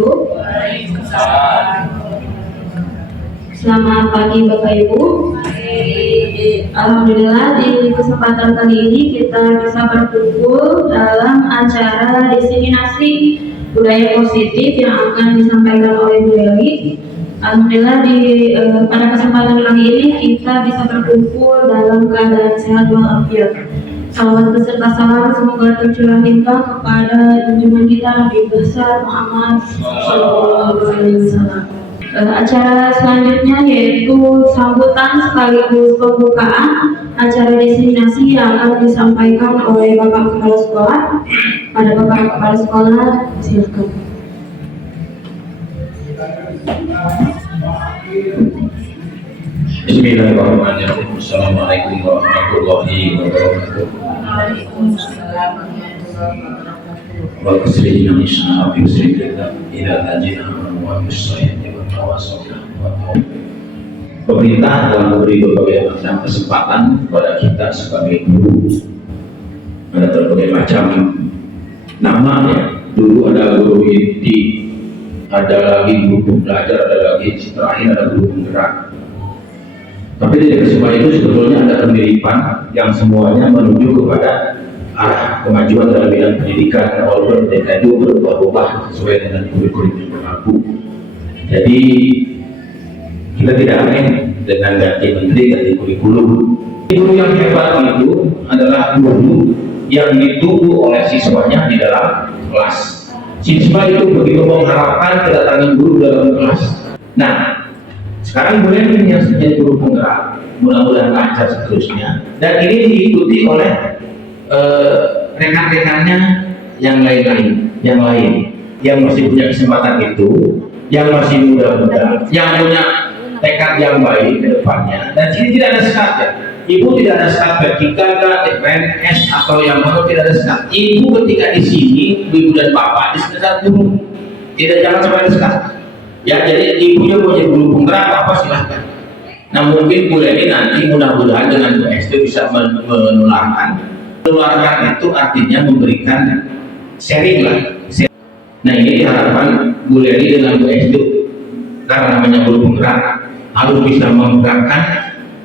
wabarakatuh. Selamat pagi Bapak Ibu. Alhamdulillah di kesempatan kali ini kita bisa berkumpul dalam acara diseminasi budaya positif yang akan disampaikan oleh Bu Dewi. Alhamdulillah pada kesempatan kali ini kita bisa berkumpul dalam keadaan sehat walafiat. Salawat beserta salam semoga tercurah limpah kepada junjungan kita Nabi besar Muhammad SAW. Acara selanjutnya yaitu sambutan sekaligus pembukaan acara diseminasi yang akan disampaikan oleh Bapak Kepala Sekolah. Pada Bapak Kepala Sekolah, silakan. Bismillahirrahmanirrahim. Assalamualaikum warahmatullahi wabarakatuh. Pemerintah telah memberi berbagai macam kesempatan kepada kita sebagai guru. Ada berbagai macam nama ya. Dulu ada guru inti, ada lagi guru belajar, ada lagi terakhir ada guru penggerak. Tapi dari kesemuanya itu sebetulnya ada kemiripan yang semuanya menuju kepada arah kemajuan dalam bidang pendidikan, walaupun mereka itu berubah-ubah sesuai dengan kurikulum yang berlaku. Jadi kita tidak aneh dengan ganti menteri, ganti kurikulum. Guru yang hebat itu adalah guru yang ditunggu oleh siswanya di dalam kelas. Siswa itu begitu mengharapkan kedatangan guru dalam kelas. Nah, sekarang boleh yang menjadi guru penggerak, mudah-mudahan lancar seterusnya. Dan ini diikuti oleh rekan-rekannya yang lain yang masih punya kesempatan itu, yang masih muda-muda, yang punya tekad yang baik ke depannya. Dan sini tidak ada sekat ya. Ibu tidak ada sekat vertikal, PNS atau yang mana, tidak ada sekat. Ibu ketika di sini, ibu dan bapak di sekitar guru, tidak jangan sampai ada sekat. Ya, jadi ibunya mau jadi guru penggerak apa silahkan. Nah mungkin Bu Leni nanti mudah-mudahan dengan Bu Esther bisa menularkan. Menularkan itu artinya memberikan sharing lah. Nah ini diharapkan Bu Leni dengan Bu Esther, karena namanya guru penggerak, harus bisa menggerakkan,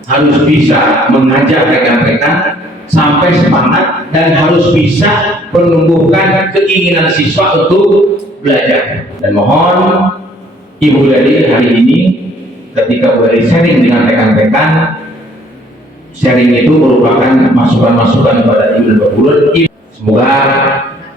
harus bisa mengajak rekan-rekan sampai semangat, dan harus bisa menumbuhkan keinginan siswa untuk belajar. Dan mohon Ibu Leni hari ini ketika Bu Leni sharing dengan rekan-rekan, sharing itu merupakan masukan-masukan kepada Ibu dan Bapak Guru. Semoga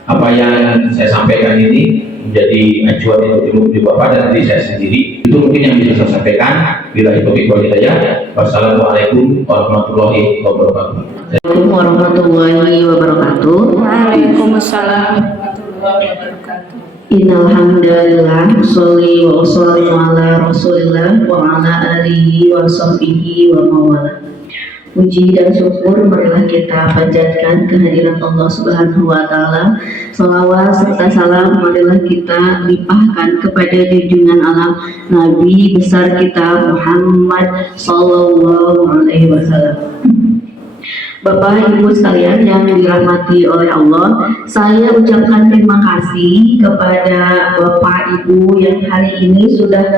apa yang saya sampaikan ini menjadi acuan untuk Ibu Bapak dan diri saya sendiri. Itu mungkin yang bisa saya sampaikan. Bila itu hidayah. Wassalamualaikum warahmatullahi wabarakatuh. Assalamualaikum warahmatullahi wabarakatuh. Waalaikumsalam warahmatullahi wabarakatuh. Innalhamdulillah, sholli wa sallim ala rasulillah wa ala alihi wa sahbihi wa mawala. Puji dan syukur marilah kita panjatkan kehadiran Allah Subhanahu wa Ta'ala. Salawat serta salam marilah kita limpahkan kepada junjungan alam Nabi besar kita Muhammad Sallallahu Alaihi Wasallam. Bapak Ibu sekalian yang dirahmati oleh Allah, saya ucapkan terima kasih kepada Bapak Ibu yang hari ini sudah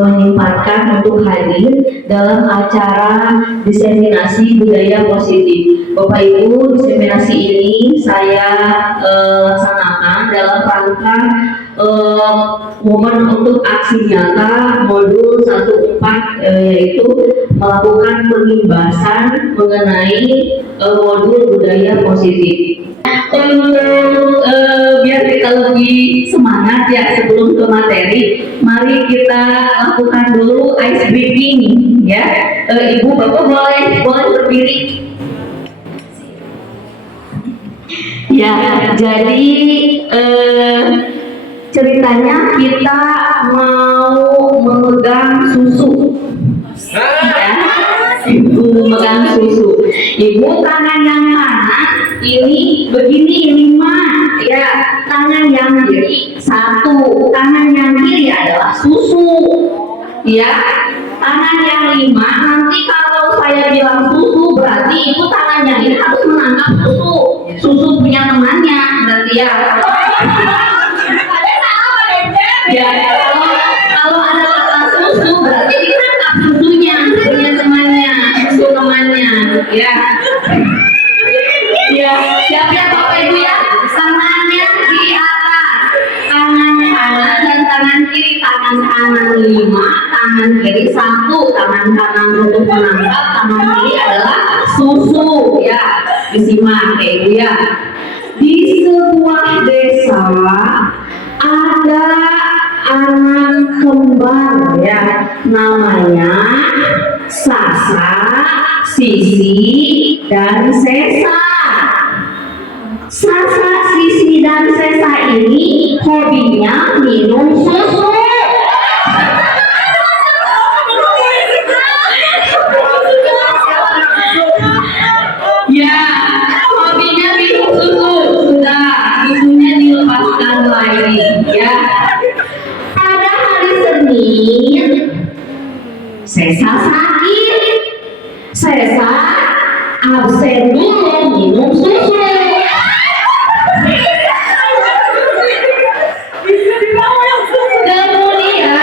menyempatkan untuk hadir dalam acara diseminasi budaya positif. Bapak Ibu, diseminasi ini saya laksanakan dalam rangka momen untuk aksi nyata modul 14 yaitu melakukan pengimbasan mengenai modul budaya positif. Untuk biar kita lebih semangat ya sebelum ke materi, mari kita lakukan dulu ice breaking ya. Ibu Bapak boleh berdiri. Ya, jadi ceritanya kita mau memegang susu. Ibu memegang susu. Ibu tangan yang kanan ini begini 5 ya, tangan yang kiri 1, tangan yang kiri adalah susu ya, tangan yang 5 nanti kalau saya bilang susu berarti ibu tangan yang ini harus menangkap susu punya temannya berarti ya. Ya, kalau ada kata susu berarti ditangkap susunya temannya, susu temannya. Ya. Ya, siap-siap Bapak Ibu ya. Tangannya di atas, tangan kanan dan tangan kiri. Tangan kanan 5, tangan kiri 1. Tangan kanan untuk menangkap, tangan kiri adalah susu. Ya, disimak ya Ibu ya. Di sebuah desa ada anak kembar ya, namanya Sasa, Sisi, dan Sesa. Sasa, Sisi, dan Sesa ini hobinya minum susu. Ya, hobinya minum susu. Sudah, susunya dilepaskan lagi. Ya. Pada hari Senin, Sesa sakit. Sesa absen dulu minum susu. Kemudian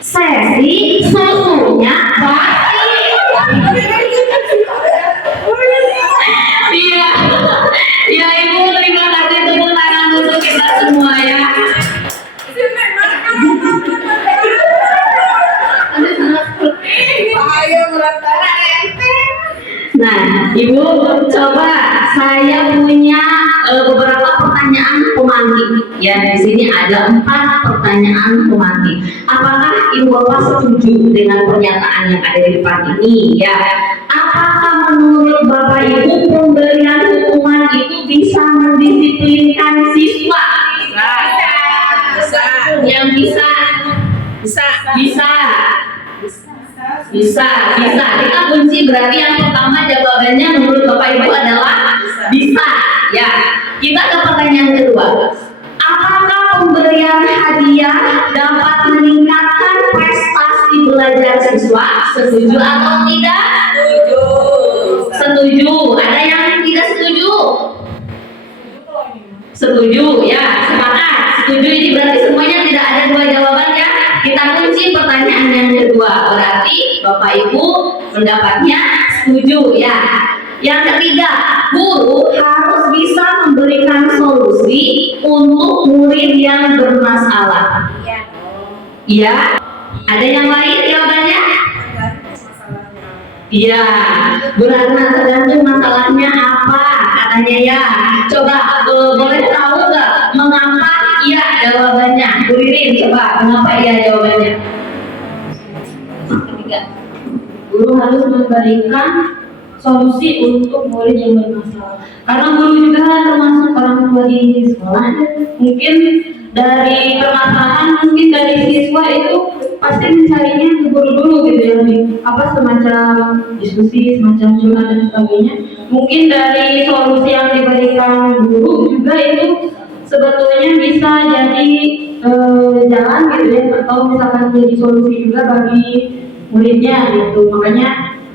sesi susunya basi. Iya, ya Ibu terima kasih tepuk tangan untuk kita semua ya. Nah, Ibu coba saya punya beberapa pertanyaan pemantik. Ya, di sini ada 4 pertanyaan pemantik. Apakah Ibu Bapak setuju dengan pernyataan yang ada di depan ini? Ya, apakah menurut Bapak Ibu pemberian hukuman itu bisa mendisiplinkan siswa? Bisa. Yang bisa. Kita kunci berarti yang pertama jawabannya menurut Bapak Ibu adalah bisa. Ya, kita ke pertanyaan kedua. Apakah pemberian hadiah dapat meningkatkan prestasi belajar siswa? Setuju atau tidak? Setuju. Ada yang tidak setuju? Setuju ya, sepakat. Setuju ini berarti semuanya tidak ada 2 jawaban ya. Kita kunci pertanyaan yang kedua. Berarti Bapak Ibu pendapatnya setuju ya. Yang ketiga, guru harus bisa memberikan solusi untuk murid yang bermasalah. Iya. Ada yang lain jawabannya? Iya. Berarti tergantung masalahnya apa katanya ya. Coba boleh tahu nggak mengapa iya jawabannya? Bu Ririn coba mengapa iya jawabannya? Ketiga. Guru harus memberikan solusi untuk murid yang bermasalah. Karena guru juga termasuk orang tua di sekolah. Mungkin dari permasalahan, mungkin dari siswa itu pasti mencarinya ke guru dulu gitu ya, apa semacam diskusi, semacam curhat dan sebagainya. Mungkin dari solusi yang diberikan guru juga itu sebetulnya bisa jadi jalan gitu ya, atau misalkan jadi solusi juga bagi muridnya gitu. Makanya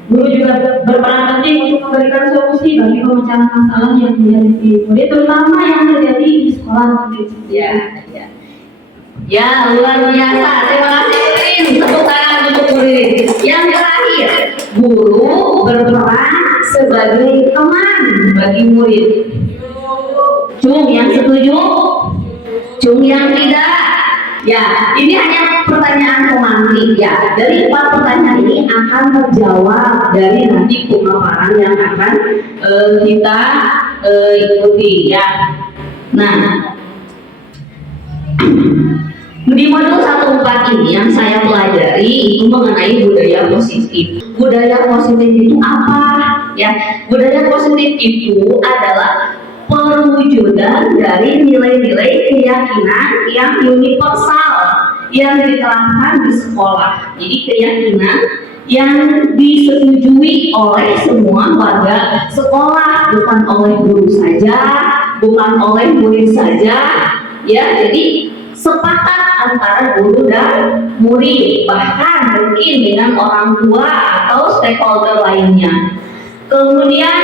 guru juga berperan penting untuk memberikan solusi bagi pemecahan masalah yang terjadi murid, terutama yang terjadi di sekolah gitu. Ya, luar biasa. Terima kasih Rin. Tepuk tangan untuk Rin. Yang terakhir, guru berperan sebagai teman bagi murid. Cung yang setuju, cung yang tidak. Ya, ini hanya pertanyaan pemantik ya. Dari 4 pertanyaan ini akan terjawab dari nanti pemaparan yang akan kita ikuti ya. Nah, di modul 14 ini yang saya pelajari itu mengenai budaya positif. Budaya positif itu apa? Ya, budaya positif itu adalah perwujudan dari nilai-nilai keyakinan yang universal yang diterapkan di sekolah. Jadi keyakinan yang disetujui oleh semua warga sekolah, bukan oleh guru saja, bukan oleh murid saja. Ya, jadi sepakat antara guru dan murid, bahkan mungkin dengan orang tua atau stakeholder lainnya. Kemudian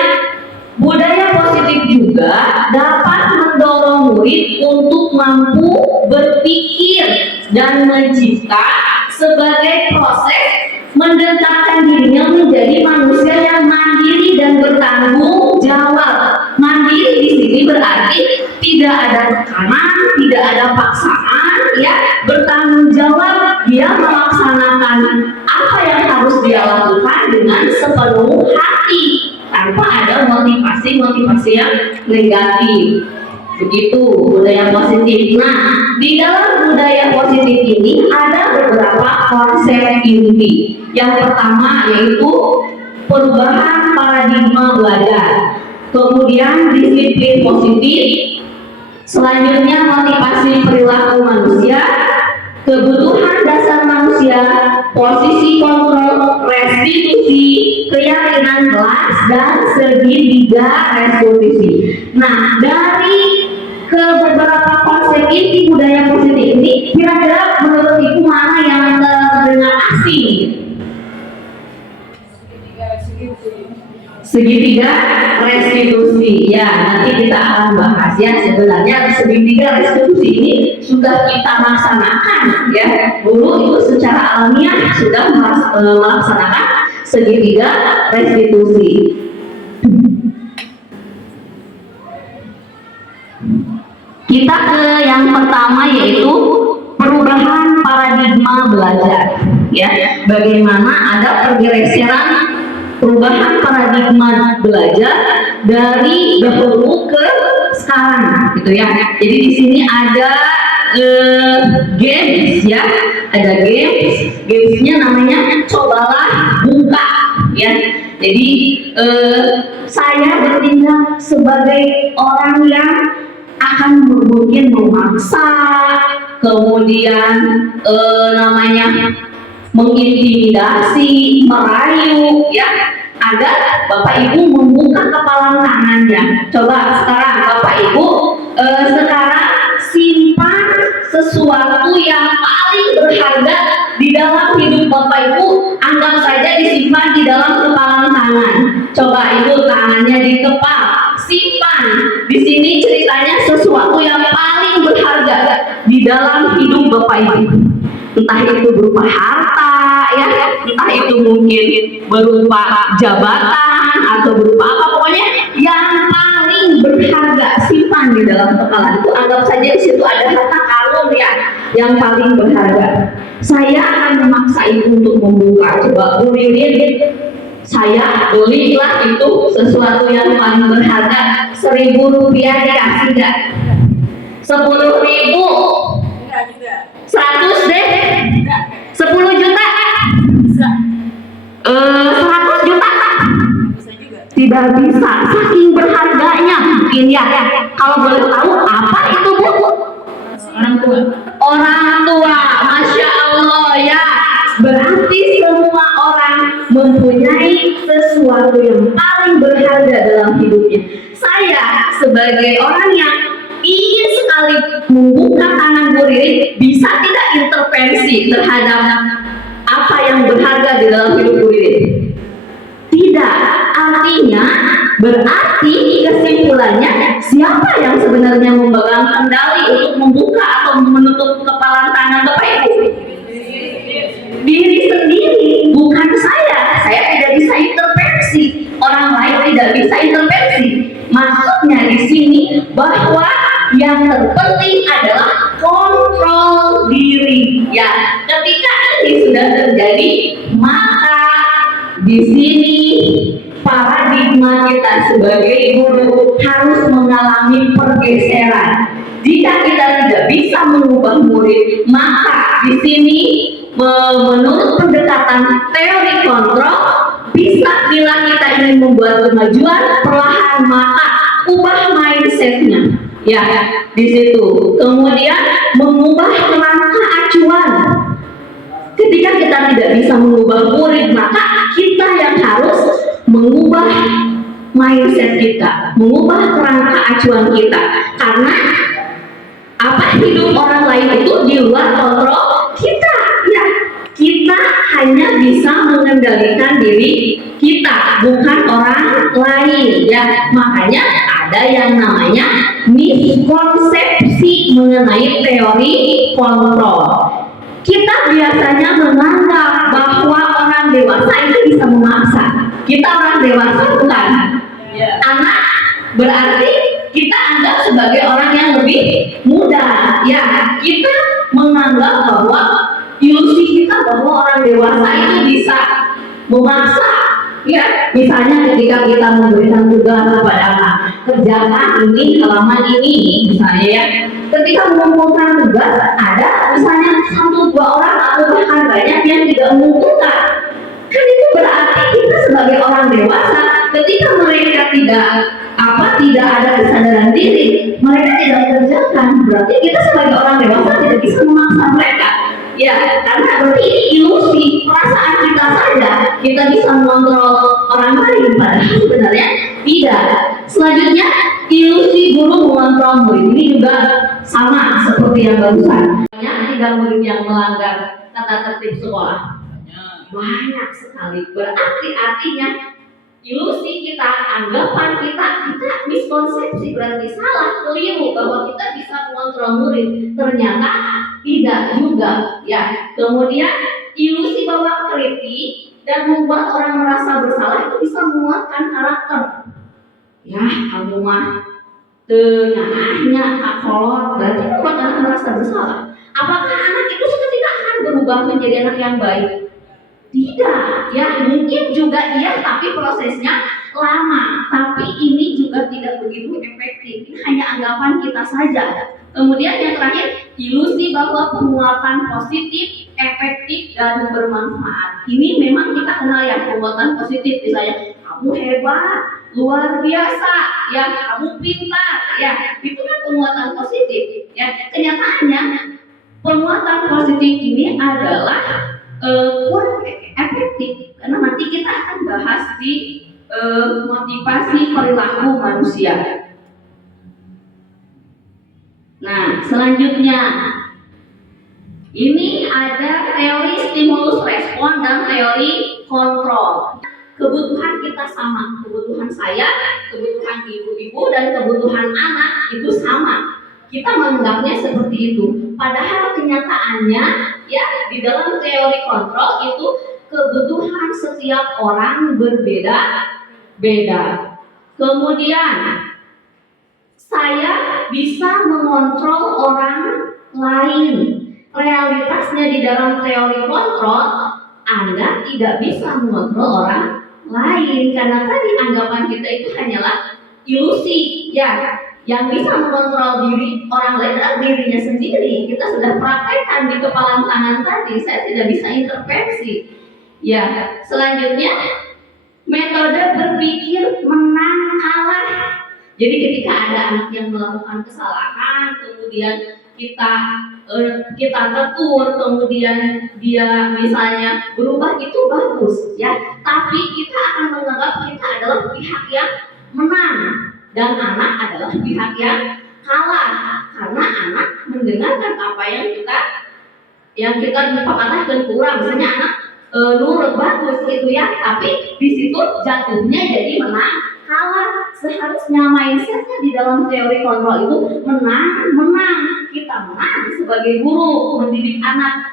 budaya positif positif juga dapat mendorong murid untuk mampu berpikir dan mencipta sebagai proses mendekatkan dirinya menjadi manusia yang mandiri dan bertanggung jawab. Mandiri di sini berarti tidak ada tekanan, tidak ada paksaan, ya, bertanggung jawab, dia melaksanakan apa yang harus dia lakukan dengan sepenuh hati tanpa ada motivasi yang negatif. Begitu budaya positif. Nah, di dalam budaya positif ini ada beberapa konsep inti. Yang pertama yaitu perubahan paradigma belajar, kemudian disiplin positif, selanjutnya motivasi perilaku manusia, kebutuhan dasar manusia, posisi kontrol, restitusi, keyakinan kelas, dan segitiga restitusi. Nah, dari beberapa konsep inti budaya positif ini, kira-kira menurut Ibu mana yang terdengar asing? Segitiga restitusi, ya, nanti kita akan bahas, ya. Sebenarnya segitiga restitusi ini sudah kita laksanakan, ya. Dulu itu secara alamiah sudah melaksanakan segitiga restitusi. Kita ke yang pertama yaitu perubahan paradigma belajar, ya. Bagaimana ada pergeseran perubahan paradigma belajar dari dahulu ke sekarang, gitu ya. Jadi di sini ada games, ya, ada gamesnya namanya cobalah buka, ya. Jadi saya bertindak sebagai orang yang akan mungkin memaksa, kemudian namanya mengintimidasi, merayu, ya, agar Bapak Ibu membuka kepala tangannya. Coba sekarang Bapak Ibu sekarang simpan sesuatu yang paling berharga di dalam hidup Bapak Ibu, anggap saja disimpan di dalam kepala tangan. Coba Ibu tangannya dikepal, simpan. Di sini ceritanya sesuatu yang paling berharga di dalam hidup Bapak Ibu. Entah itu berupa harta, ya, entah itu mungkin berupa jabatan atau berupa apa, pokoknya yang paling berharga simpan di dalam kepala itu. Anggap saja di situ ada harta karun, ya, yang paling berharga. Saya akan memaksa Ibu untuk membuka. Coba Bu Ririn, saya belilah itu sesuatu yang paling berharga. 1.000 rupiah dikasih nggak? 10.000? 100 deh? 10 juta? 100 juta? Tidak bisa, saking berharganya mungkin, ya. Kalau boleh tahu apa itu, Bu? Orang tua, Masya Allah, ya. Berarti semua orang mempunyai sesuatu yang paling berharga dalam hidupnya. Saya sebagai orang yang ingin sekali membuka tangan Bu Ririn, bisa tidak intervensi terhadap apa yang berharga di dalam hidup Bu Ririn? Tidak. Artinya berarti kesimpulannya, siapa yang sebenarnya memegang kendali untuk membuka atau menutup kepala tangan Bapak Ibu? Diri sendiri, bukan saya. Saya tidak bisa intervensi, orang lain tidak bisa intervensi. Maksudnya di sini bahwa yang terpenting adalah kontrol diri, ya. Ketika ini sudah terjadi, maka di sini paradigma kita sebagai guru harus mengalami pergeseran. Jika kita tidak bisa mengubah murid, maka di sini menurut pendekatan teori kontrol, bisa bila kita ingin membuat kemajuan perlahan, maka ubah mindsetnya, ya, di situ. Kemudian mengubah kerangka acuan. Ketika kita tidak bisa mengubah murid, maka kita yang harus mengubah mindset kita, mengubah kerangka acuan kita. Karena apa, hidup orang lain itu di luar kontrol kita, ya. Kita hanya bisa mengendalikan diri kita, bukan orang lain ya. Makanya ada yang namanya miskonsepsi mengenai teori kontrol. Kita biasanya menganggap bahwa orang dewasa itu bisa memaksa. Kita orang dewasa bukan anak, berarti kita anggap sebagai orang yang lebih muda ya. Kita menganggap bahwa ilusi kita bahwa orang dewasa itu bisa memaksa ya. Misalnya ketika kita memberikan tugas kepada anak, kerjakan ini, halaman ini misalnya ya, ketika mengumpulkan tugas ada misalnya 1-2 orang atau bahkan banyak yang tidak mengumpulkan, kan itu berarti kita sebagai orang dewasa ketika mereka tidak ada kesadaran diri, mereka tidak mengerjakan, berarti kita sebagai orang dewasa tidak bisa memaksa mereka ya. Karena berarti ini ilusi, perasaan kita saja kita bisa mengontrol orang lain, padahal sebenarnya tidak. Selanjutnya, ilusi guru mengontrol murid ini juga sama seperti yang barusan. Tidak murid yang melanggar tata tertib sekolah banyak sekali, berarti artinya ilusi kita, anggapan kita miskonsepsi, berarti salah, keliru bahwa kita bisa mengontrol murid, ternyata tidak juga ya. Kemudian ilusi bahwa kritik dan membuat orang merasa bersalah itu bisa menguatkan karakter ya. Kamu mah tenyaahnya kakolot, berarti membuat anak merasa bersalah. Apakah anak itu seketika akan berubah menjadi anak yang baik? Tidak ya, mungkin juga iya, tapi prosesnya lama. Tapi ini juga tidak begitu efektif, ini hanya anggapan kita saja. Kemudian yang terakhir, ilusi bahwa penguatan positif, efektif, dan bermanfaat. Ini memang kita kenal ya, penguatan positif, misalnya kamu hebat, luar biasa ya, kamu pintar ya, itu kan penguatan positif ya. Kenyataannya penguatan positif ini adalah kurang efektif, karena nanti kita akan bahas di motivasi perilaku manusia. Nah, selanjutnya ini ada teori stimulus respon dan teori kontrol. Kebutuhan kita sama, kebutuhan saya, kebutuhan ibu-ibu, dan kebutuhan anak itu sama. Kita menganggapnya seperti itu, padahal kenyataannya ya di dalam teori kontrol itu kebutuhan setiap orang berbeda-beda. Kemudian saya bisa mengontrol orang lain. Realitasnya di dalam teori kontrol, Anda tidak bisa mengontrol orang lain, karena tadi anggapan kita itu hanyalah ilusi ya. Yang bisa mengontrol diri orang lain adalah dirinya sendiri. Kita sudah praktekkan di kepalan tangan tadi, saya tidak bisa intervensi ya. Selanjutnya, metode berpikir menang kalah. Jadi ketika ada anak yang melakukan kesalahan, kemudian kita tegur, kemudian dia misalnya berubah, itu bagus ya. Tapi kita akan menganggap kita adalah pihak yang menang dan anak adalah pihak yang kalah, karena anak mendengarkan apa yang kita katakan kurang. Misalnya anak nurut, bagus gitu ya, tapi di situ jatuhnya jadi menang kalah. Seharusnya mindsetnya di dalam teori kontrol itu menang. Kita menang sebagai guru mendidik anak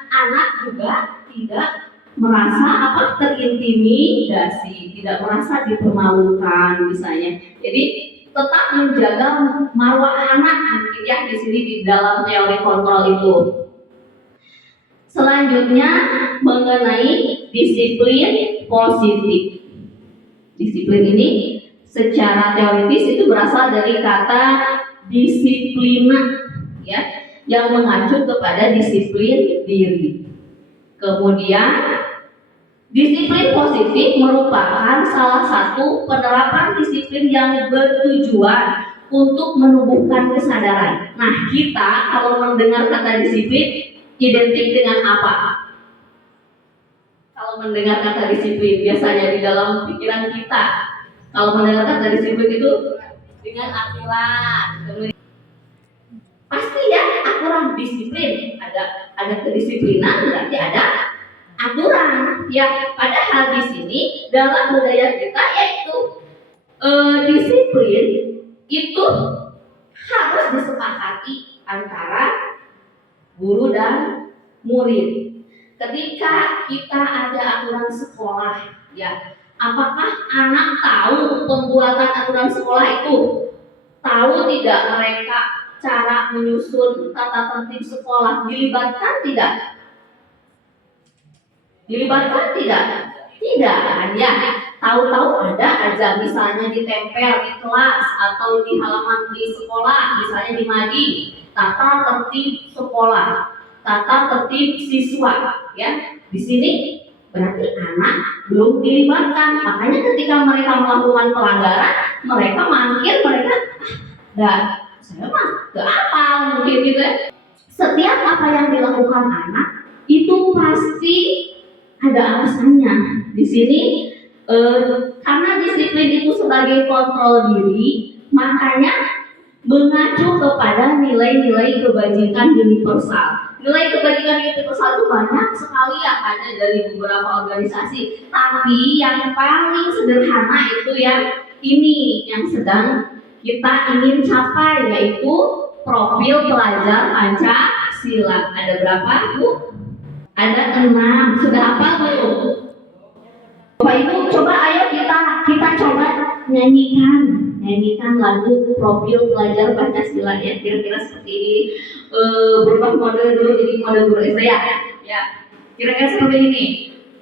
juga tidak merasa terintimidasi, tidak merasa dipermalukan misalnya. Jadi tetap menjaga marwah anak mungkin ya di sini di dalam teori kontrol itu. Selanjutnya mengenai disiplin positif. Disiplin ini secara teoritis itu berasal dari kata disiplina ya, yang mengacu kepada disiplin diri. Kemudian disiplin positif merupakan salah satu penerapan disiplin yang bertujuan untuk menumbuhkan kesadaran. Nah, kita kalau mendengar kata disiplin identik dengan apa? Kalau mendengar kata disiplin biasanya di dalam pikiran kita, kalau mendengar kata disiplin itu dengan aturan. Kemudian pasti ya aturan, disiplin, ada kedisiplinan berarti ada aturan. Ya, padahal di sini dalam budaya kita yaitu disiplin itu harus disepakati antara guru dan murid. Ketika kita ada aturan sekolah, ya, apakah anak tahu pembuatan aturan sekolah itu? Tahu tidak mereka cara menyusun tata tertib sekolah? Dilibatkan tidak? Dilibatkan tidak? Tidak kan ya? Tahu-tahu ada aja misalnya ditempel di kelas atau di halaman di sekolah, misalnya di Madi, tata tertib sekolah, tata tertib siswa, ya. Di sini berarti anak belum dilibatkan. Makanya ketika mereka melakukan pelanggaran, mereka mangkir, mereka saya mah gak apa mungkin gitu ya. Setiap apa yang dilakukan anak itu pasti ada alasannya. Di sini karena disiplin itu sebagai kontrol diri, makanya mengacu kepada nilai-nilai kebajikan universal. Nilai kebajikan universal itu banyak sekali ya, ada dari beberapa organisasi. Tapi yang paling sederhana itu yang ini yang sedang kita ingin capai, yaitu profil pelajar Pancasila. Ada berapa, Bu? Ada 6. Sudah apa, Bu? Bapak Ibu, coba ayo kita coba nyanyikan lagu profil pelajar Pancasila ya, kira-kira seperti ini. Berubah mode dulu jadi mode guru SD ya. Kira-kira seperti ini.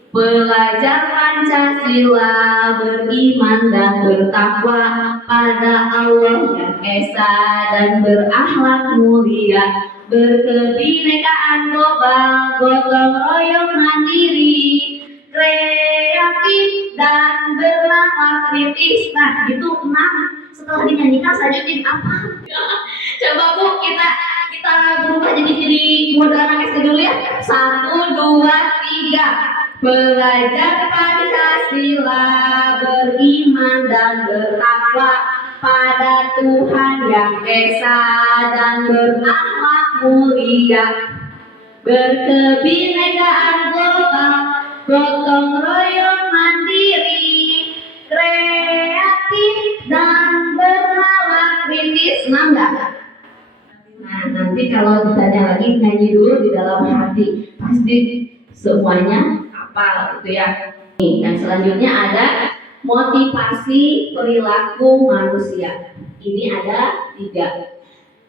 Pelajar Pancasila beriman dan bertakwa pada Allah yang Esa dan berakhlak mulia, berkebinekaan global, gotong royong mandiri, kreatif dan bernalar kritis. Nah, itu 6. Setelah dinyanyikan saja jadi apa? Coba Bu, kita berubah jadi mode anak SD dulu ya. 1, 2, 3. Pelajar Pancasila beriman dan bertakwa pada Tuhan yang Esa dan berakhlak mulia, berkebinekaan global, gotong royong mandiri, kreatif dan bernalar kritis. Nggak? Nah, nanti kalau ditanya lagi nyanyi dulu di dalam hati, pasti semuanya hafal gitu ya. Dan selanjutnya ada motivasi perilaku manusia. Ini ada 3.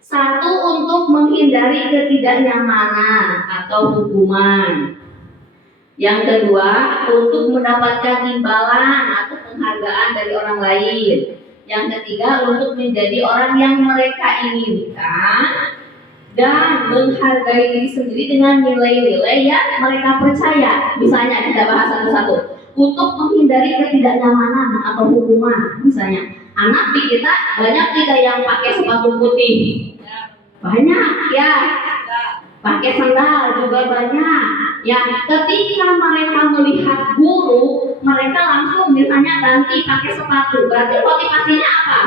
1, untuk menghindari ketidaknyamanan atau hukuman. Yang kedua, untuk mendapatkan imbalan atau penghargaan dari orang lain. Yang ketiga, untuk menjadi orang yang mereka inginkan dan menghargai diri sendiri dengan nilai-nilai yang mereka percaya. Misalnya kita bahas satu-satu. Untuk menghindari ketidaknyamanan atau hukuman. Misalnya, anak di kita banyak tidak yang pakai sepatu putih. Banyak ya. Pakai sandal juga banyak. Ya, ketika mereka melihat guru, mereka langsung misalnya ganti pakai sepatu. Berarti motivasinya apa?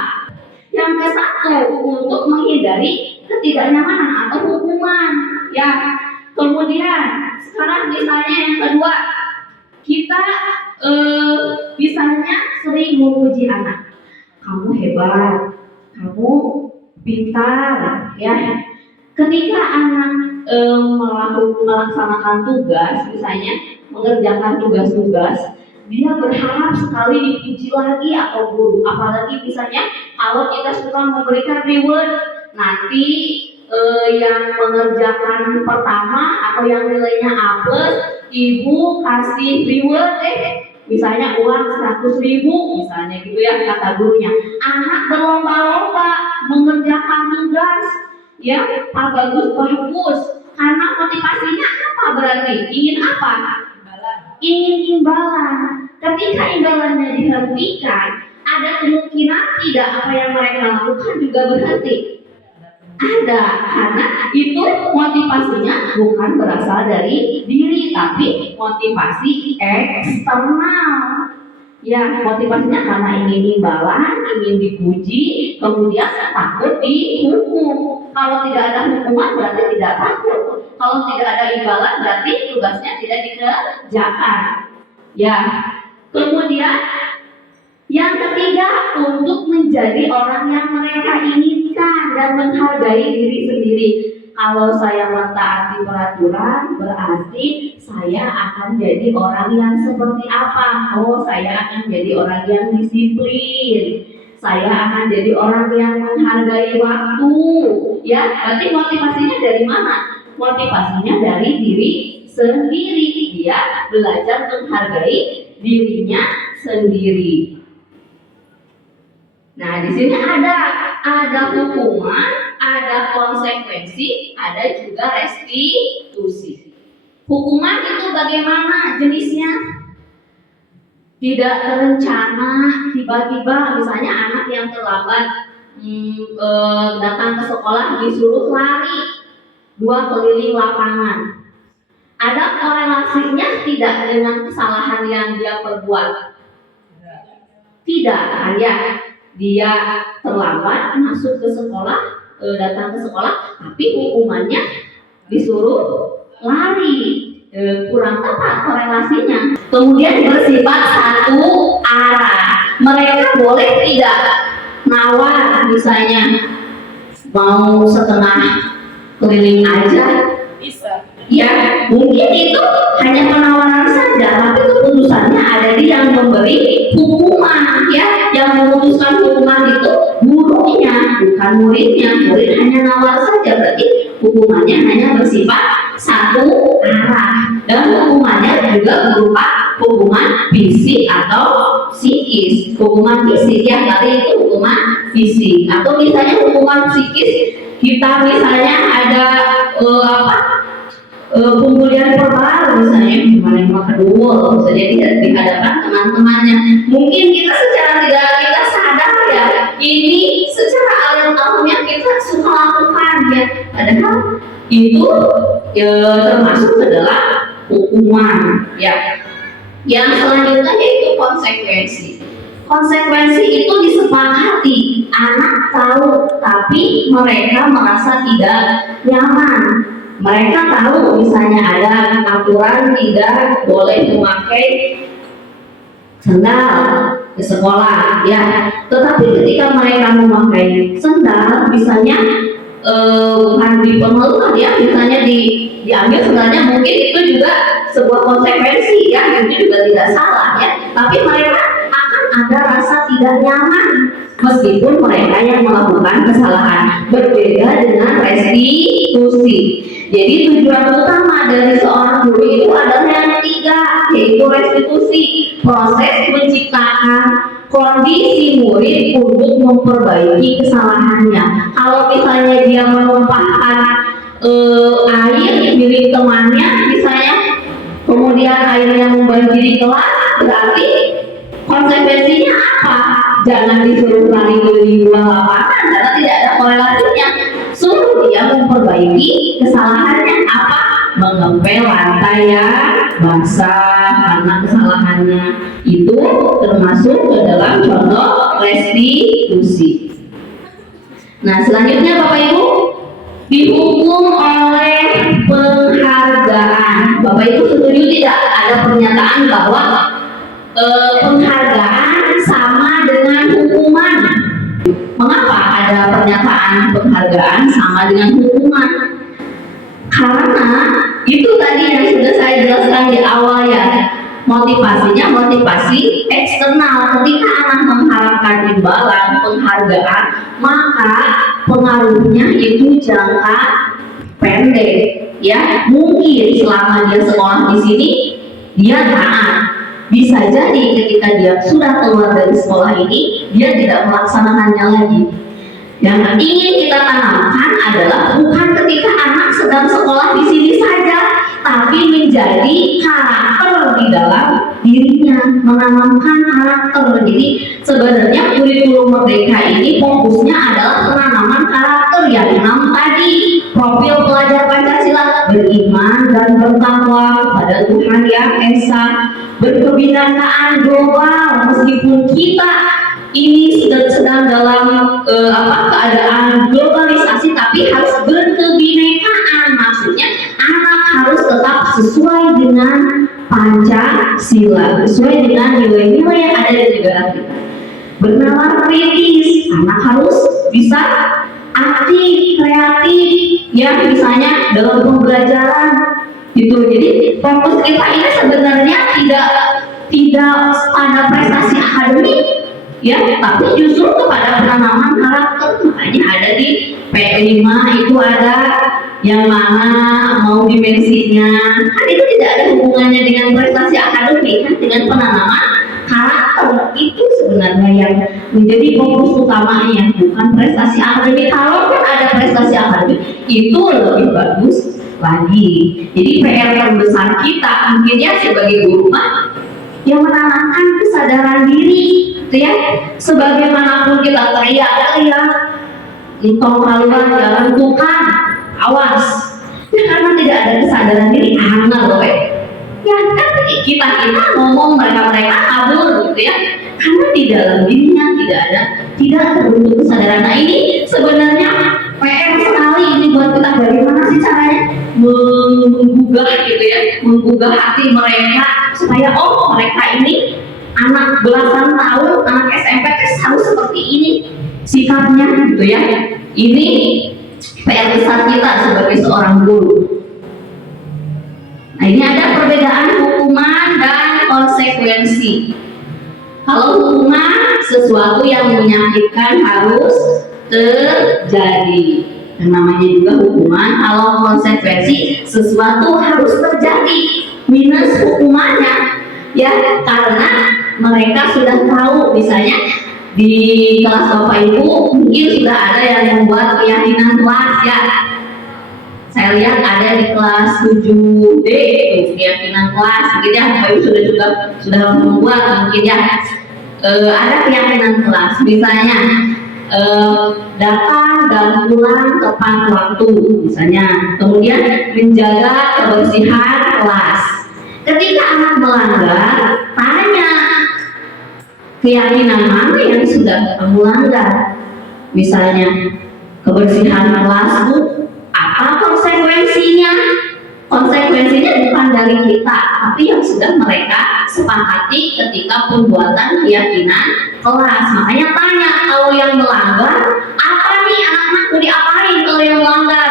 Yang ke-1, untuk menghindari ketidaknyamanan atau hukuman. Ya, kemudian sekarang misalnya yang kedua, kita misalnya sering memuji anak. Kamu hebat, kamu pintar, ya. Ketika anak melaksanakan tugas, misalnya mengerjakan tugas-tugas, dia berharap sekali dipuji lagi atau guru. Apalagi misalnya kalau kita suka memberikan reward, nanti yang mengerjakan pertama atau yang nilainya A+, ibu kasih reward misalnya uang 100.000 misalnya gitu ya kata gurunya. Anak berlomba-lomba mengerjakan tugas, ya bagus karena motivasinya apa? Berarti ingin apa? Ingin imbalan. Ketika imbalannya dihentikan, ada kemungkinan tidak apa yang mereka lakukan juga berhenti. Ada, karena itu motivasinya bukan berasal dari diri, tapi motivasi eksternal. Ya, motivasinya karena ingin imbalan, ingin dipuji, kemudian takut dihukum. Kalau tidak ada hukuman berarti tidak takut. Kalau tidak ada imbalan berarti tugasnya tidak dikerjakan. Ya. Kemudian yang ketiga, untuk menjadi orang yang mereka inginkan dan menghargai diri sendiri. Kalau saya mentaati peraturan, berarti saya akan jadi orang yang seperti apa? Oh, saya akan jadi orang yang disiplin. Saya akan jadi orang yang menghargai waktu. Ya, berarti motivasinya dari mana? Motivasinya dari diri sendiri. Dia belajar menghargai dirinya sendiri. Nah, di sini ada hukuman, ada konsekuensi, ada juga restitusi. Hukuman itu bagaimana jenisnya? Tidak terencana, tiba-tiba misalnya anak yang terlambat datang ke sekolah disuruh lari 2 keliling lapangan. Ada korelasinya tidak dengan kesalahan yang dia perbuat? Tidak, hanya dia terlambat masuk ke sekolah, datang ke sekolah, tapi hukumannya disuruh lari. Kurang tepat korelasinya. Kemudian bersifat satu arah. Mereka boleh tidak nawar, misalnya mau setengah keliling aja. Bisa. Ya, mungkin itu hanya penawaran saja, tapi keputusannya ada di yang memberi hukuman, ya. Yang memutuskan hukuman itu gurunya, bukan muridnya. Murid hanya nawar saja, berarti hukumannya hanya bersifat satu arah. Dan hukumannya juga berupa hukuman fisik atau psikis. Hukuman fisik ya, tadi itu hukuman fisik. Atau misalnya hukuman psikis, kita misalnya ada pembulian verbal misalnya kemarin kedua, misalnya tidak di hadapan teman-temannya. Mungkin kita secara tidak kita sadar ya, ini secara alamiah kita suka lakukan ya. Padahal itu termasuk adalah hukuman ya. Yang selanjutnya yaitu konsekuensi. Konsekuensi itu disepakati, anak tahu tapi mereka merasa tidak nyaman. Mereka tahu misalnya ada aturan tidak boleh memakai sendal ke sekolah ya, tetapi ketika mereka memakai sendal misalnya bukan di pengeluaran ya, misalnya diambil sendalnya, mungkin itu juga sebuah konsekuensi ya, itu juga tidak salah ya, tapi mereka akan ada rasa tidak nyaman meskipun mereka yang melakukan kesalahan. Berbeda dengan restitusi. Jadi tujuan utama dari seorang guru itu adalah yang ketiga, yaitu restitusi, proses menciptakan kondisi murid untuk memperbaiki kesalahannya. Kalau misalnya dia menumpahkan air milik temannya misalnya, kemudian airnya membanjiri kelas, berarti konsekuensinya apa? Jangan disuruh lari keliling 2 lapangan karena tidak ada korelasinya. Suruh dia memperbaiki kesalahannya, apa? Mengepel lantai yang basah karena kesalahannya. Itu termasuk ke dalam contoh restitusi. Nah, selanjutnya Bapak Ibu, dihukum oleh penghargaan. Bapak Ibu setuju tidak ada pernyataan bahwa penghargaan sama dengan hukuman? Mengapa ada pernyataan penghargaan sama dengan hukuman? Karena itu tadi yang sudah saya jelaskan di awal ya, motivasinya motivasi eksternal. Ketika anak mengharapkan imbalan, penghargaan, maka pengaruhnya itu jangka pendek ya. Mungkin selama dia sekolah di sini dia taat. Bisa jadi ketika dia sudah keluar dari sekolah ini, dia tidak melaksanakannya lagi. Yang ingin kita tanamkan adalah bukan ketika anak sedang sekolah di sini saja, tapi menjadi karakter di dalam dirinya, menanamkan karakter. Jadi sebenarnya kurikulum Merdeka ini fokusnya adalah penanaman karakter yang 6 tadi. Profil pelajar Pancasila: beriman dan bertakwa pada Tuhan Yang Esa, berkebinekaan global. Meskipun kita ini sedang dalam keadaan globalisasi, tapi harus berkebinekaan. Maksudnya sesuai dengan Pancasila, sesuai dengan nilai-nilai yang ada di negara kita. Bernalar kritis, anak harus bisa aktif, kreatif, ya misalnya dalam pembelajaran gitu. Jadi fokus kita ini sebenarnya tidak pada prestasi akademik, ya, tapi justru kepada penanaman karakter. Makanya ada di P5 itu ada yang mana mau dimensinya, kan itu tidak ada hubungannya dengan prestasi akademik, kan dengan penanaman karakter. Itu sebenarnya yang menjadi fokus utamanya, bukan prestasi akademik. Kalau ada prestasi akademik itu lebih bagus lagi. Jadi PR terbesar kita mungkin ya sebagai guru mah yang menanamkan kesadaran diri, gitu ya. Sebagaimanapun kita teriak-teriak, tong haluan jalan tukang, awas. Ya, karena tidak ada kesadaran diri, angel loh ya kan kita ngomong mereka kabur gitu ya, karena di dalam dirinya tidak terbentuk kesadaran. Nah ini sebenarnya PR sekali ini buat kita, bagaimana sih caranya menggugah gitu ya, menggugah hati mereka supaya oh mereka ini anak belasan tahun, anak SMP harus seperti ini sifatnya gitu ya. Ini PR besar kita sebagai seorang guru. Nah ini ada perbedaan hukuman dan konsekuensi. Kalau hukuman sesuatu yang menyakitkan harus terjadi, yang namanya juga hukuman. Kalau konsekuensi sesuatu harus terjadi minus hukumannya, ya karena mereka sudah tahu. Misalnya di kelas Bapak Ibu mungkin sudah ada yang membuat keyakinan kelas ya. Saya lihat ada di kelas 7D itu keyakinan kelas, gitu ya. Bapak Ibu sudah membuat mungkin ya. Ada keyakinan kelas, misalnya datang dan pulang tepat waktu, misalnya. Kemudian menjaga kebersihan kelas. Ketika anak melanggar, tanya keyakinan mana yang sudah kamu langgar. Misalnya kebersihan kelas Bu, apa konsekuensinya? Konsekuensinya bukan dari kita, tapi yang sudah mereka sepakati ketika pembuatan keyakinan kelas. Makanya tanya, kalau yang melanggar, apa nih anak-anak mau diapain kalau yang melanggar?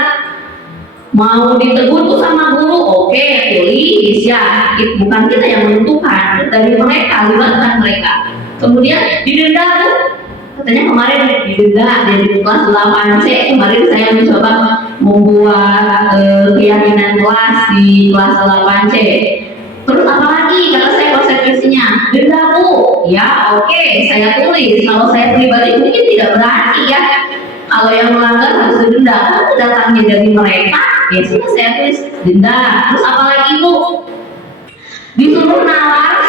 Mau ditegur tuh sama guru, oke, tulis ya. Bukan kita yang menentukan, dari mereka, libatkan mereka. Kemudian didenda tuh. Katanya kemarin didenda di kelas 8C. Kemarin saya mencoba membuat keyakinan kelas di kelas 8C. Terus apalagi kata saya konsekuensinya? Denda Bu. Ya oke, saya tulis. Kalau saya pribadi mungkin tidak berani ya. Kalau yang melanggar harus didenda. Kalau datangnya dari mereka, ya sudah saya tulis denda. Terus apalagi Bu? Disuruh nawar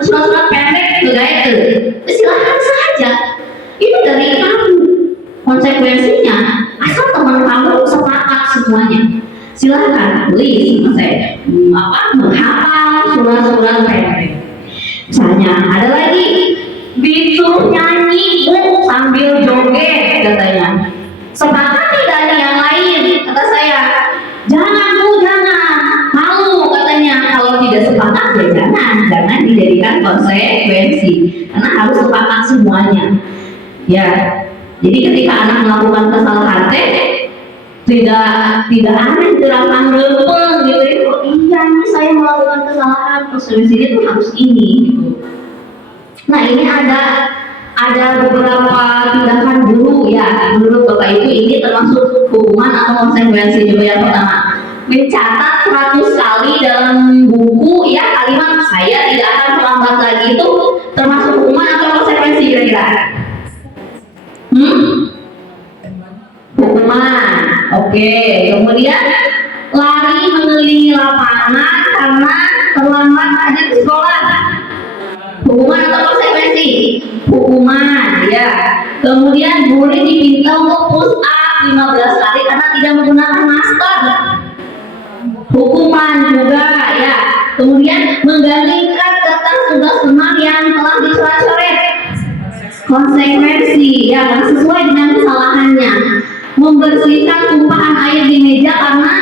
surat-surat pendek juga itu. Silahkan saja. Itu dari kamu konsekuensinya, asal teman kamu sepakat semuanya. Silahkan tulis sama saya menghafal surat-surat pendek. Misalnya ada lagi disuruh nyanyi Bu sambil joget katanya. Sepakat tidak ada yang lain? Kata saya jangan Bu, jangan, malu katanya. Kalau tidak sepakat ya jangan dijadikan konsekuensi, karena harus sepakat semuanya. Ya, jadi ketika anak melakukan kesalahan tidak ada gerakan lempeng gitu ya. Oh iya nih saya melakukan kesalahan, konsekuensinya itu harus ini gitu. Nah ini ada beberapa tindakan guru ya, menurut Bapak Ibu ini termasuk hukuman atau konsekuensi. Coba yang pertama, mencatat 100 kali dalam buku ya kalimat saya tidak akan terlambat lagi, itu termasuk hukuman atau konsekuensi kira-kira? Hukuman. Oke. Kemudian lari mengelilingi lapangan karena terlambat aja ke sekolah. Hukuman atau konsekuensi? Hukuman ya. Kemudian guru diminta untuk push up 15 kali karena tidak menggunakan masker. Hukuman juga ya. Kemudian menggantikan kertas tugas rumah yang telah dicoret-coret. Konsekuensi ya, karena sesuai dengan kesalahannya. Membersihkan tumpahan air di meja karena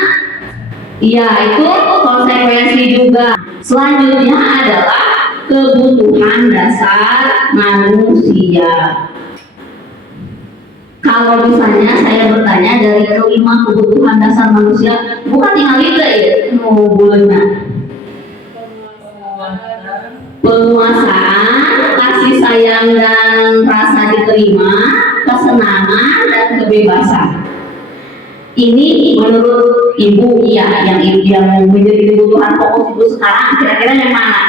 ya itu konsekuensi juga. Selanjutnya adalah kebutuhan dasar manusia. Kalau misalnya saya bertanya dari kelima kebutuhan dasar manusia, bukan tinggal itu ya, bulannya. Penguasaan, kasih sayang dan rasa diterima, kesenangan dan kebebasan. Ini menurut ibu ya, yang menjadi kebutuhan pokok ibu sekarang, kira-kira yang mana?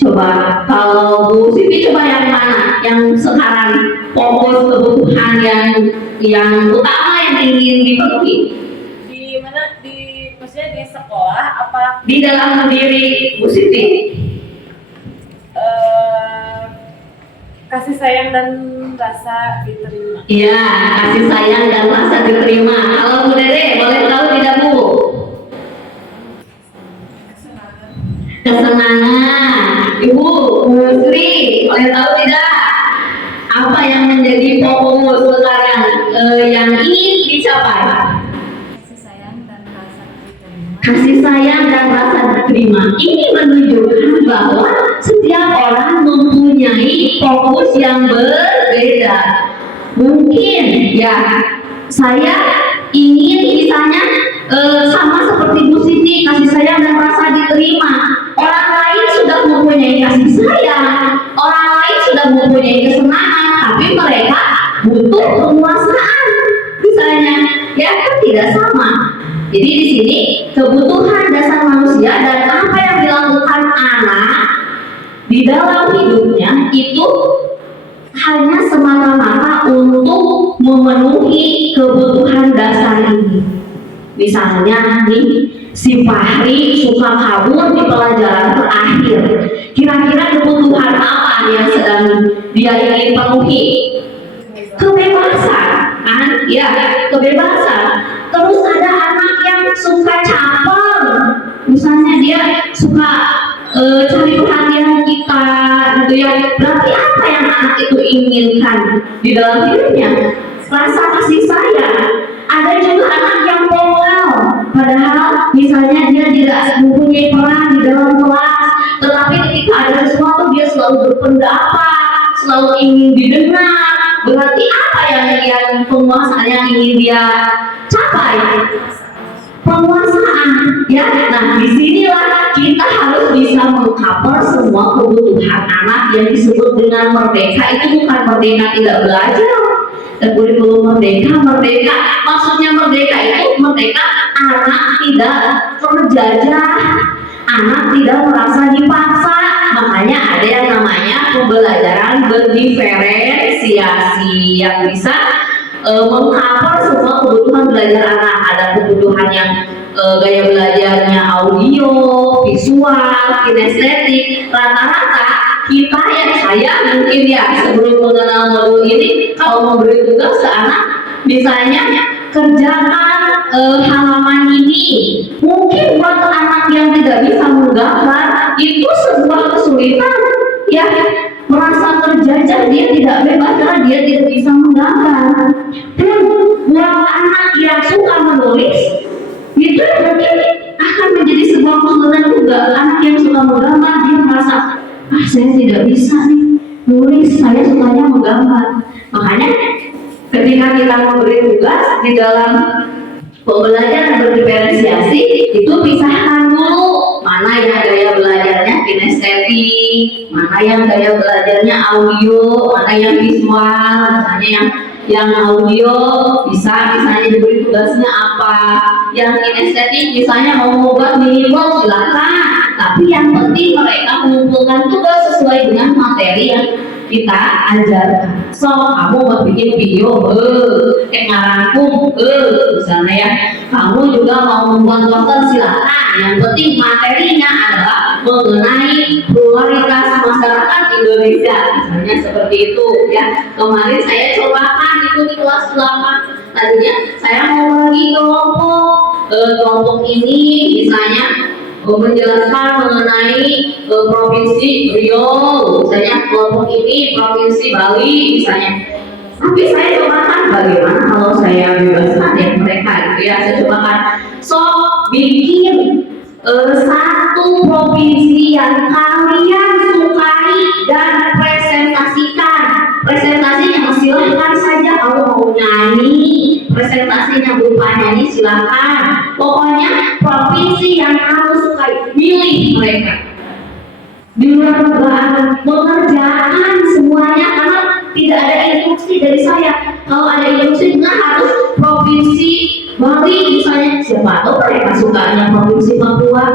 Coba kalau Bu Siti coba yang mana? Yang sekarang fokus kebutuhan yang utama yang ingin dipenuhi. Di mana, maksudnya di sekolah apa Di dalam diri Bu Siti. kasih sayang dan rasa diterima? Iya, kasih sayang dan rasa diterima. Kalau Bu Dede boleh tahu tidak Bu? Kesenangan. Ibu, Bu Sri boleh tahu tidak? Apa yang menjadi fokus sekarang yang ingin dicapai? Kasih sayang dan rasa diterima. Kasih sayang dan rasa diterima. Ini menunjukkan bahwa setiap orang mempunyai fokus yang berbeda. Mungkin ya saya ingin misalnya sama seperti Bu Siti, kasih sayang dan rasa diterima. Orang lain sudah mempunyai kasih sayang, orang lain sudah mempunyai kesenangan, tapi mereka butuh penguasaan misalnya, ya kan tidak sama. Jadi di sini kebutuhan dasar manusia dan apa yang dilakukan anak di dalam hidupnya itu hanya semata-mata untuk memenuhi kebutuhan dasar ini. Misalnya nih, si Fahri suka kabur di pelajaran terakhir. Kira-kira kebutuhan apa yang sedang dia ingin penuhi? Kebebasan, kan? Ya, kebebasan. Terus ada anak yang suka caper, misalnya dia suka cari perhatian kita, gitu ya. Berarti apa yang anak itu inginkan di dalam hidupnya? Rasa kasih sayang. Ada juga anak yang pongkal, padahal misalnya dia tidak mempunyai peran di dalam kelas, tetapi ketika ada sesuatu dia selalu berpendapat, selalu ingin didengar. Berarti apa yang penguasaan yang ingin dia capai? Penguasaan, ya. Nah, disinilah kita harus bisa mengcover semua kebutuhan anak yang disebut dengan merdeka. Itu bukan merdeka tidak belajar, dan kurikulum merdeka. Maksudnya merdeka itu merdeka anak tidak terjajah, anak tidak merasa dipaksa. Makanya ada yang namanya pembelajaran berdiferensiasi yang bisa mengcover semua kebutuhan belajar anak. Ada kebutuhan yang gaya belajarnya audio, visual, kinestetik. Rata-rata kita yang saya mungkin ya sebelum mengenal modul ini, kalau memberi tugas ke anak, misalnya kerjakan halaman ini, mungkin buat anak yang tidak bisa menggambar itu sebuah kesulitan, ya. Merasa terjajah, dia tidak bebas karena dia tidak bisa menggambar. Dan buat anak yang suka menulis, itu mungkin akan menjadi sebuah kesulitan juga. Anak yang suka menggambar, dia merasa, saya tidak bisa nih nulis, saya sukanya menggambar. Makanya ketika kita memberi tugas di dalam pembelajaran berdiferensiasi, itu pisahkan dulu mana yang gaya belajarnya kinestetik, mana yang gaya belajarnya audio, mana yang visual. Misalnya yang audio bisa misalnya diberi tugasnya apa, yang kinestetik misalnya mau membuat mini blog silakan, tapi yang penting mereka mengumpulkan tugas sesuai dengan materi yang kita ajarkan. So, kamu mau bikin video, ngarangkum, misalnya ya, kamu juga mau membuat konten silakan. Yang penting materinya adalah mengenai pluralitas masyarakat Indonesia, misalnya seperti itu ya. Kemarin saya cobakan itu di kelas 8. Tadinya saya mau bagi kelompok ini misalnya menjelaskan mengenai provinsi Riau, misalnya kelompok ini provinsi Bali misalnya. Tapi saya cobakan bagaimana kalau saya bebaskan ya mereka gitu ya. Saya cobakan bikin yang kalian sukai dan presentasikan. Presentasinya silahkan saja, kalau mau nyanyi, presentasinya berupa nyanyi silahkan. Pokoknya provinsi yang kamu sukai, milih mereka. Di luar dugaan mengerjakan semuanya, karena tidak ada instruksi dari saya. Kalau ada instruksi, nah harus provinsi Bali misalnya, siapa tahu mereka sukanya provinsi Papua.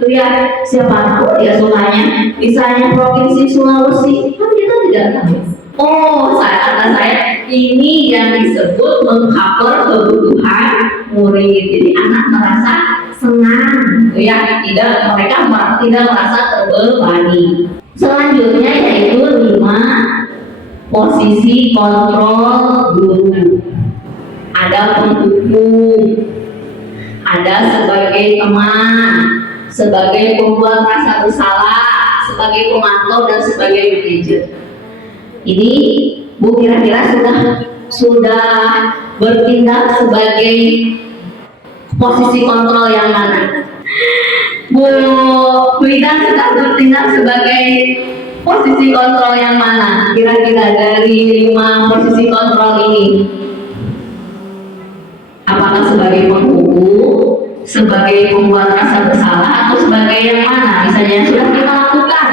Lihat, siapa tahu dia sukanya misalnya provinsi Sulawesi, kan kita tidak tahu. Oh, kata saya, ini yang disebut mengcover kebutuhan murid. Jadi anak merasa senang, ya, mereka tidak merasa terbebani. Selanjutnya yaitu 5 posisi kontrol guru. Ada pendukung, ada sebagai teman, sebagai pembuat rasa bersalah, sebagai pemantau, dan sebagai manajer. Ini Bu kira-kira sudah bertindak sebagai posisi kontrol yang mana? Bu Wida sudah bertindak sebagai posisi kontrol yang mana? Kira-kira dari 5 posisi kontrol ini, apakah sebagai penghubung, sebagai pembuat rasa bersalah, atau sebagai yang mana? Misalnya yang sudah kita lakukan.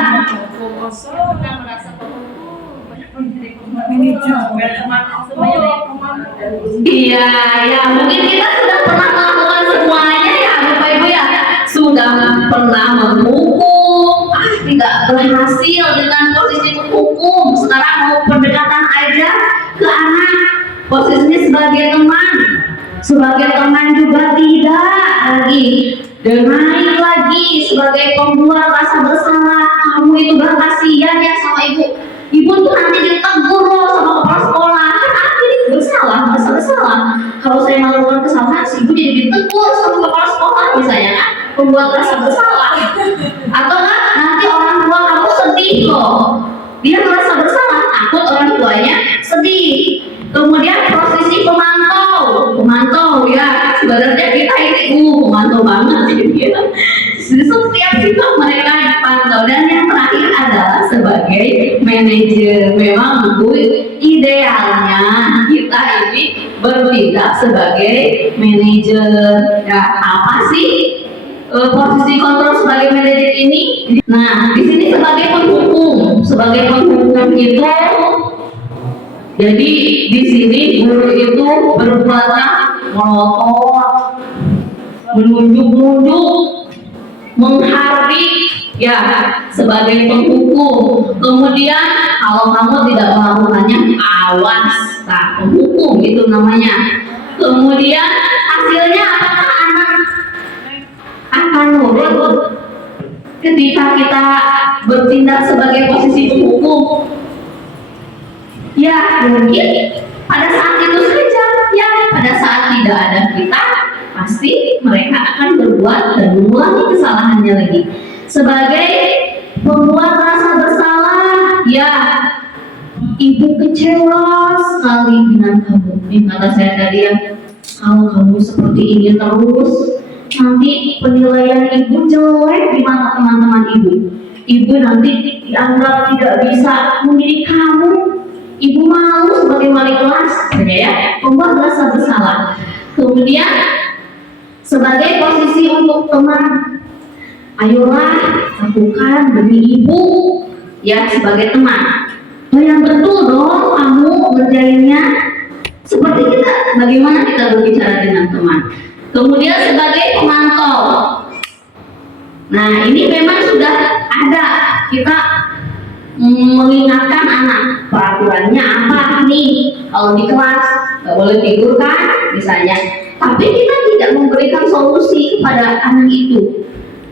Iya, ya mungkin kita sudah pernah melakukan semuanya ya, Bapak Ibu ya. Sudah pernah menghukum, tidak berhasil dengan posisi menghukum. Sekarang mau pendekatan aja ke anak, posisinya sebagai teman. Sebagai teman juga tidak lagi. Dan naik lagi sebagai pembuat rasa bersalah. Kamu itu berkasihan ya sama ibu. Ibu tuh nanti ditegur loh sama kepala sekolah. Kan aku ini merasa bersalah. Kalau saya melakukan kesalahan, si ibu jadi ditegur sama kepala sekolah misalnya kan, pembuat rasa bersalah. Atau kan nanti orang tua kamu sedih loh. Dia merasa bersalah, takut orang tuanya sedih. Kemudian posisi pemantau ya, sebenarnya kita ini pemantau banget ya. Setiap sikap mereka dipantau. Dan yang terakhir adalah sebagai manajer. Memang Bu, idealnya kita ini bertindak sebagai manajer. Ya, apa sih posisi kontrol sebagai manajer ini? Nah, di sini sebagai penghubung. Sebagai penghubung itu, jadi di sini guru itu berbuatlah melotot, menunjuk-nunjuk, menghardik, ya, sebagai penghukum. Kemudian kalau kamu tidak melakukannya, awas, nah, penghukum itu namanya. Kemudian hasilnya apakah anak akan nurut ketika kita bertindak sebagai posisi penghukum? Ya, mungkin pada saat itu saja, ya, pada saat tidak ada kita, pasti mereka akan berbuat dan mengulangi kesalahannya lagi. Sebagai pembuat rasa bersalah, ya, ibu kecewa sekali dengan kamu. Ini kata saya tadi ya, kalau kamu seperti ini terus, nanti penilaian ibu jelek di mata teman-teman ibu. Ibu nanti dianggap tidak bisa mendidik kamu. Ibu malu sebagai wali kelas, ya, membuat rasa bersalah. Kemudian sebagai posisi untuk teman, ayolah lakukan demi ibu, ya, sebagai teman. Oh, yang betul dong kamu ngerjainnya. Seperti kita, bagaimana kita berbicara dengan teman. Kemudian sebagai pemantau. Nah, ini memang sudah ada, kita mengingatkan anak peraturannya apa nih, kalau di kelas nggak boleh tidur kan misalnya, tapi kita tidak memberikan solusi kepada anak itu.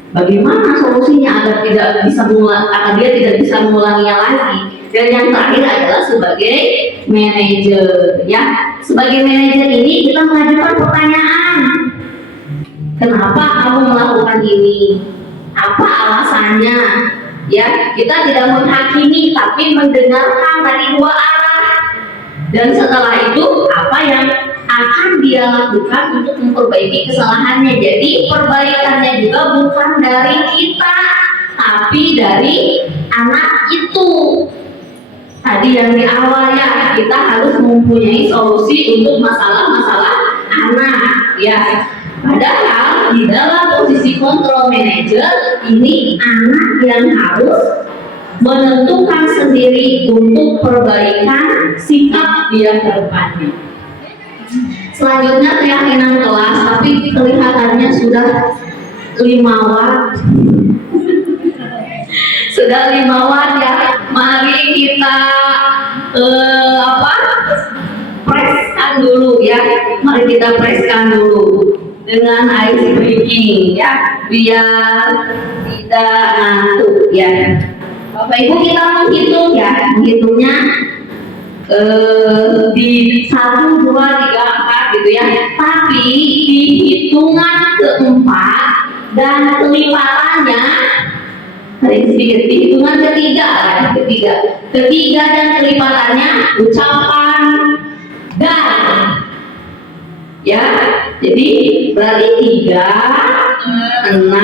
Bagaimana solusinya agar tidak bisa agar dia tidak bisa mengulanginya lagi. Dan yang terakhir adalah sebagai manajer, ya. Sebagai manajer ini kita mengajukan pertanyaan, kenapa kamu melakukan ini, apa alasannya. Ya, kita tidak menghakimi tapi mendengarkan dari dua arah. Dan setelah itu apa yang akan dia lakukan untuk memperbaiki kesalahannya. Jadi perbaikannya juga bukan dari kita, tapi dari anak itu. Tadi yang di awal ya, kita harus mempunyai solusi untuk masalah-masalah anak ya. Padahal di dalam posisi control manager ini anak yang harus menentukan sendiri untuk perbaikan sikap dia ke depannya. Selanjutnya keyakinan kelas, tapi kelihatannya sudah 5 watt. Sudah 5 watt ya. Mari kita preskan dulu ya. Mari kita preskan dulu dengan ice breaking ya, biar tidak ngantuk ya. Bapak Ibu, kita menghitung ya, menghitungnya di 1, 2, 3, 4 gitu ya. Tapi di hitungan keempat dan kelipatannya sedikit, di hitungan ketiga dan kelipatannya ucapan dan ya. Jadi berarti 3, 6,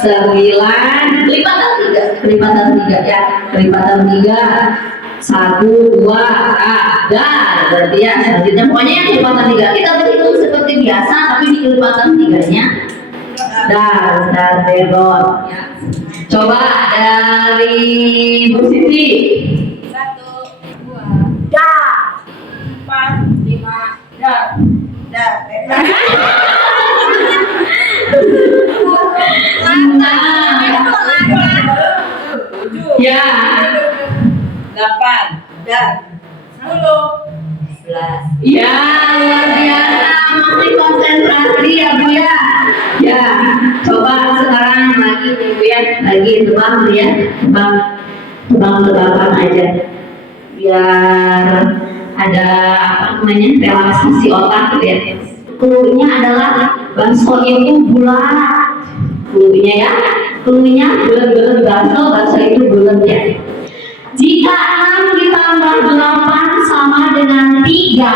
9, kelipatan 3 ya, kelipatan 3, 1, 2, dan berarti ya selanjutnya pokoknya yang kelipatan 3 kita berhitung seperti biasa, tapi di kelipatan 3-nya dan teror ya. Coba dari Bu Siti. 1, 2, 4, 5, Ya. 8 dan 10, 11. Ya, luar biasa, masih konsentrasi ya Bu ya. Ya, coba sekarang lagi nih Bu ya, lagi tebang ya, tebang-tebakan aja, biar ada apa namanya relaksasi otak gitu ya. Cluenya adalah bakso itu bulat, cluenya ya, cluenya bulat-bulat bakso itu bulat ya. Jika 6 ditambah 8 sama dengan 3,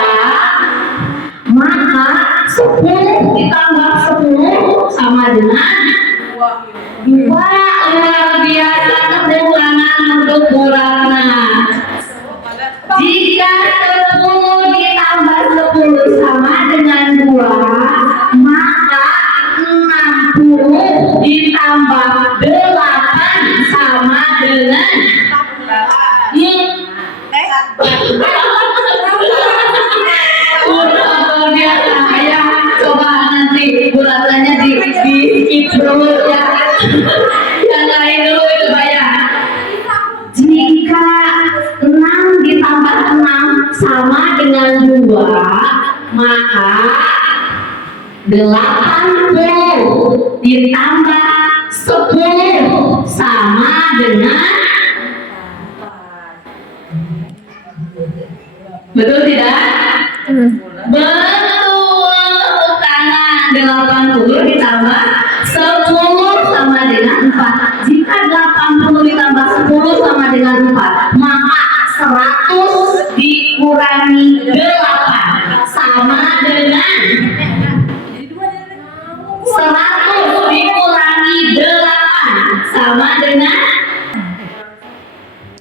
maka 10 ditambah 10 sama dengan 2. Luar biasa kekurangan untuk Purana. Jika 10 ditambah 10 sama dengan 2, maka 60 ditambah 8 sama dengan luar biasa ya. Coba nanti bulatannya di skip dulu ya. Yang lain dulu coba ya. Jika 6 ditambah 6 sama dengan 2, maka 80 ditambah 10 sama dengan, betul tidak? Betul, tepuk tangan. 80 ditambah 10 sama dengan 4. Jika 80 ditambah 10 sama dengan 4, maka 100 dikurangi 8 sama dengan 100 dikurangi 8 sama dengan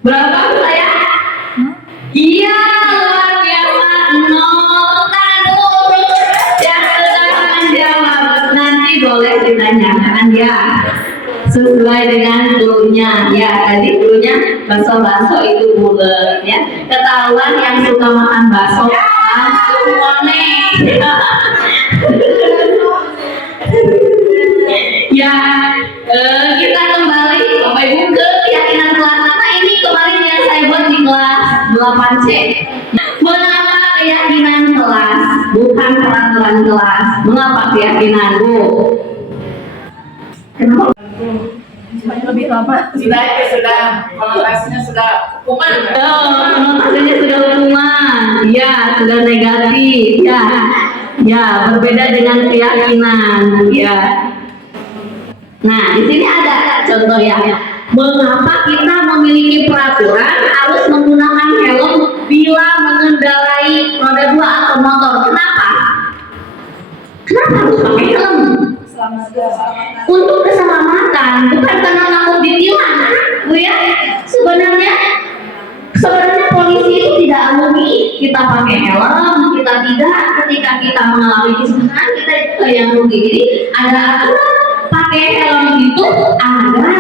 berapa saya? Iya, luar biasa, 0. Yang sudah menjawab nanti boleh ditanyakan ya, sesuai dengan cluenya ya. Tadi cluenya bakso itu bulat ya. Ketahuan yang suka makan bakso langsung connect. Ya, kita kembali Bapak Ibu ke keyakinan kelas. Nah, ini kemarin yang saya buat di kelas 8C. Mengapa keyakinan kelas, bukan peraturan kelas? Mengapa keyakinan Bu? Kenapa? Lebih lama. Sudah konotasinya sudah hukuman. Konotasinya sudah hukuman. Ya, sudah negatif. Ya, berbeda dengan keyakinan. Ya. Nah, di sini ada contoh ya. Mengapa kita memiliki peraturan harus menggunakan helm bila mengendarai roda 2 atau motor? Kenapa? Kenapa harus pakai helm? Selamat. Untuk keselamatan, bukan karena Bu ya. Sebenarnya polisi itu tidak rugi kita pakai helm, kita tidak ketika kita mengalami kecelakaan kita juga yang rugi. Jadi ada aturan pakai helm itu agar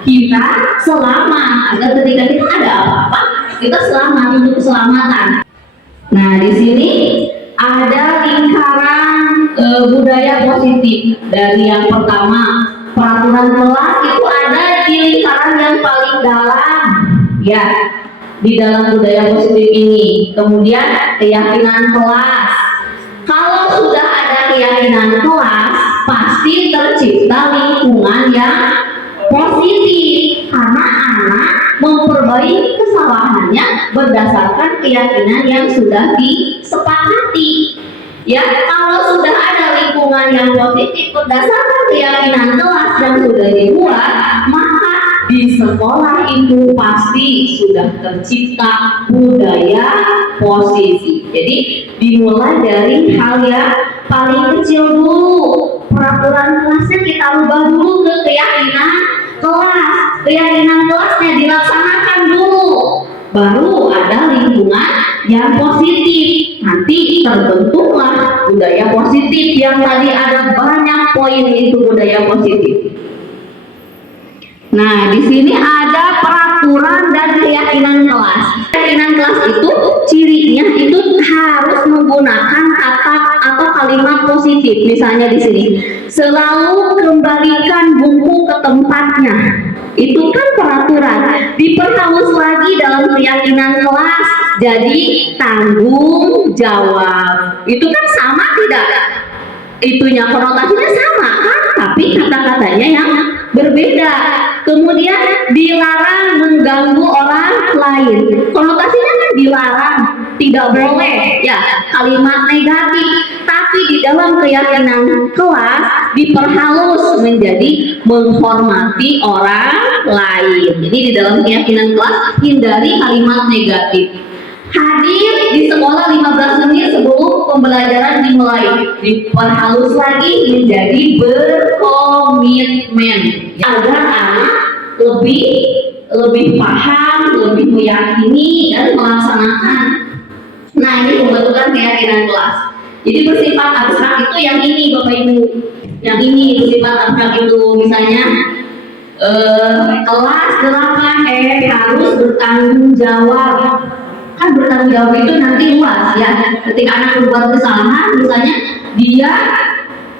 kita selamat, agar ketika kita ada apa-apa kita selamat untuk keselamatan. Nah di sini ada lingkaran budaya positif. Dari yang pertama peraturan kelas itu ada di lingkaran yang paling dalam ya di dalam budaya positif ini. Kemudian keyakinan kelas. Kalau sudah ada keyakinan kelas, pasti tercipta lingkungan yang positif karena anak memperbaiki kesalahannya berdasarkan keyakinan yang sudah disepakati. Ya, kalau sudah ada lingkungan yang positif berdasarkan keyakinan kelas yang sudah dibuat, maka di sekolah itu pasti sudah tercipta budaya positif. Jadi dimulai dari hal yang paling kecil dulu. Peraturan kelasnya kita ubah dulu ke keyakinan kelas. Keyakinan kelasnya dilaksanakan dulu. Baru ada lingkungan yang positif. Nanti terbentuklah budaya positif yang tadi ada banyak poin itu budaya positif. Nah, di sini ada peraturan dan keyakinan kelas. Keyakinan kelas itu cirinya itu harus menggunakan kata atau kalimat positif. Misalnya di sini, selalu kembalikan buku ke tempatnya. Itu kan peraturan. Diperhalus lagi dalam keyakinan kelas. Jadi tanggung jawab. Itu kan sama tidak? Itunya konotasinya sama kan? Tapi kata-katanya yang berbeda. Kemudian dilarang mengganggu orang lain. Konotasinya kan dilarang, tidak boleh ya, kalimat negatif. Tapi di dalam keyakinan kelas diperhalus menjadi menghormati orang lain. Jadi di dalam keyakinan kelas hindari kalimat negatif. Hadir di sekolah 15 menit sebelum pembelajaran dimulai. Diperhalus lagi menjadi berkomitmen agar anak lebih paham, lebih meyakini dan melaksanakan. Nah ini pembentukan keyakinan kelas. Jadi bersifat abstrak itu yang ini Bapak Ibu. Yang ini bersifat abstrak itu misalnya kelas 8 harus bertanggung jawab. Kan bertanggung jawab itu nanti luas ya. Ketika anak berbuat kesalahan, misalnya dia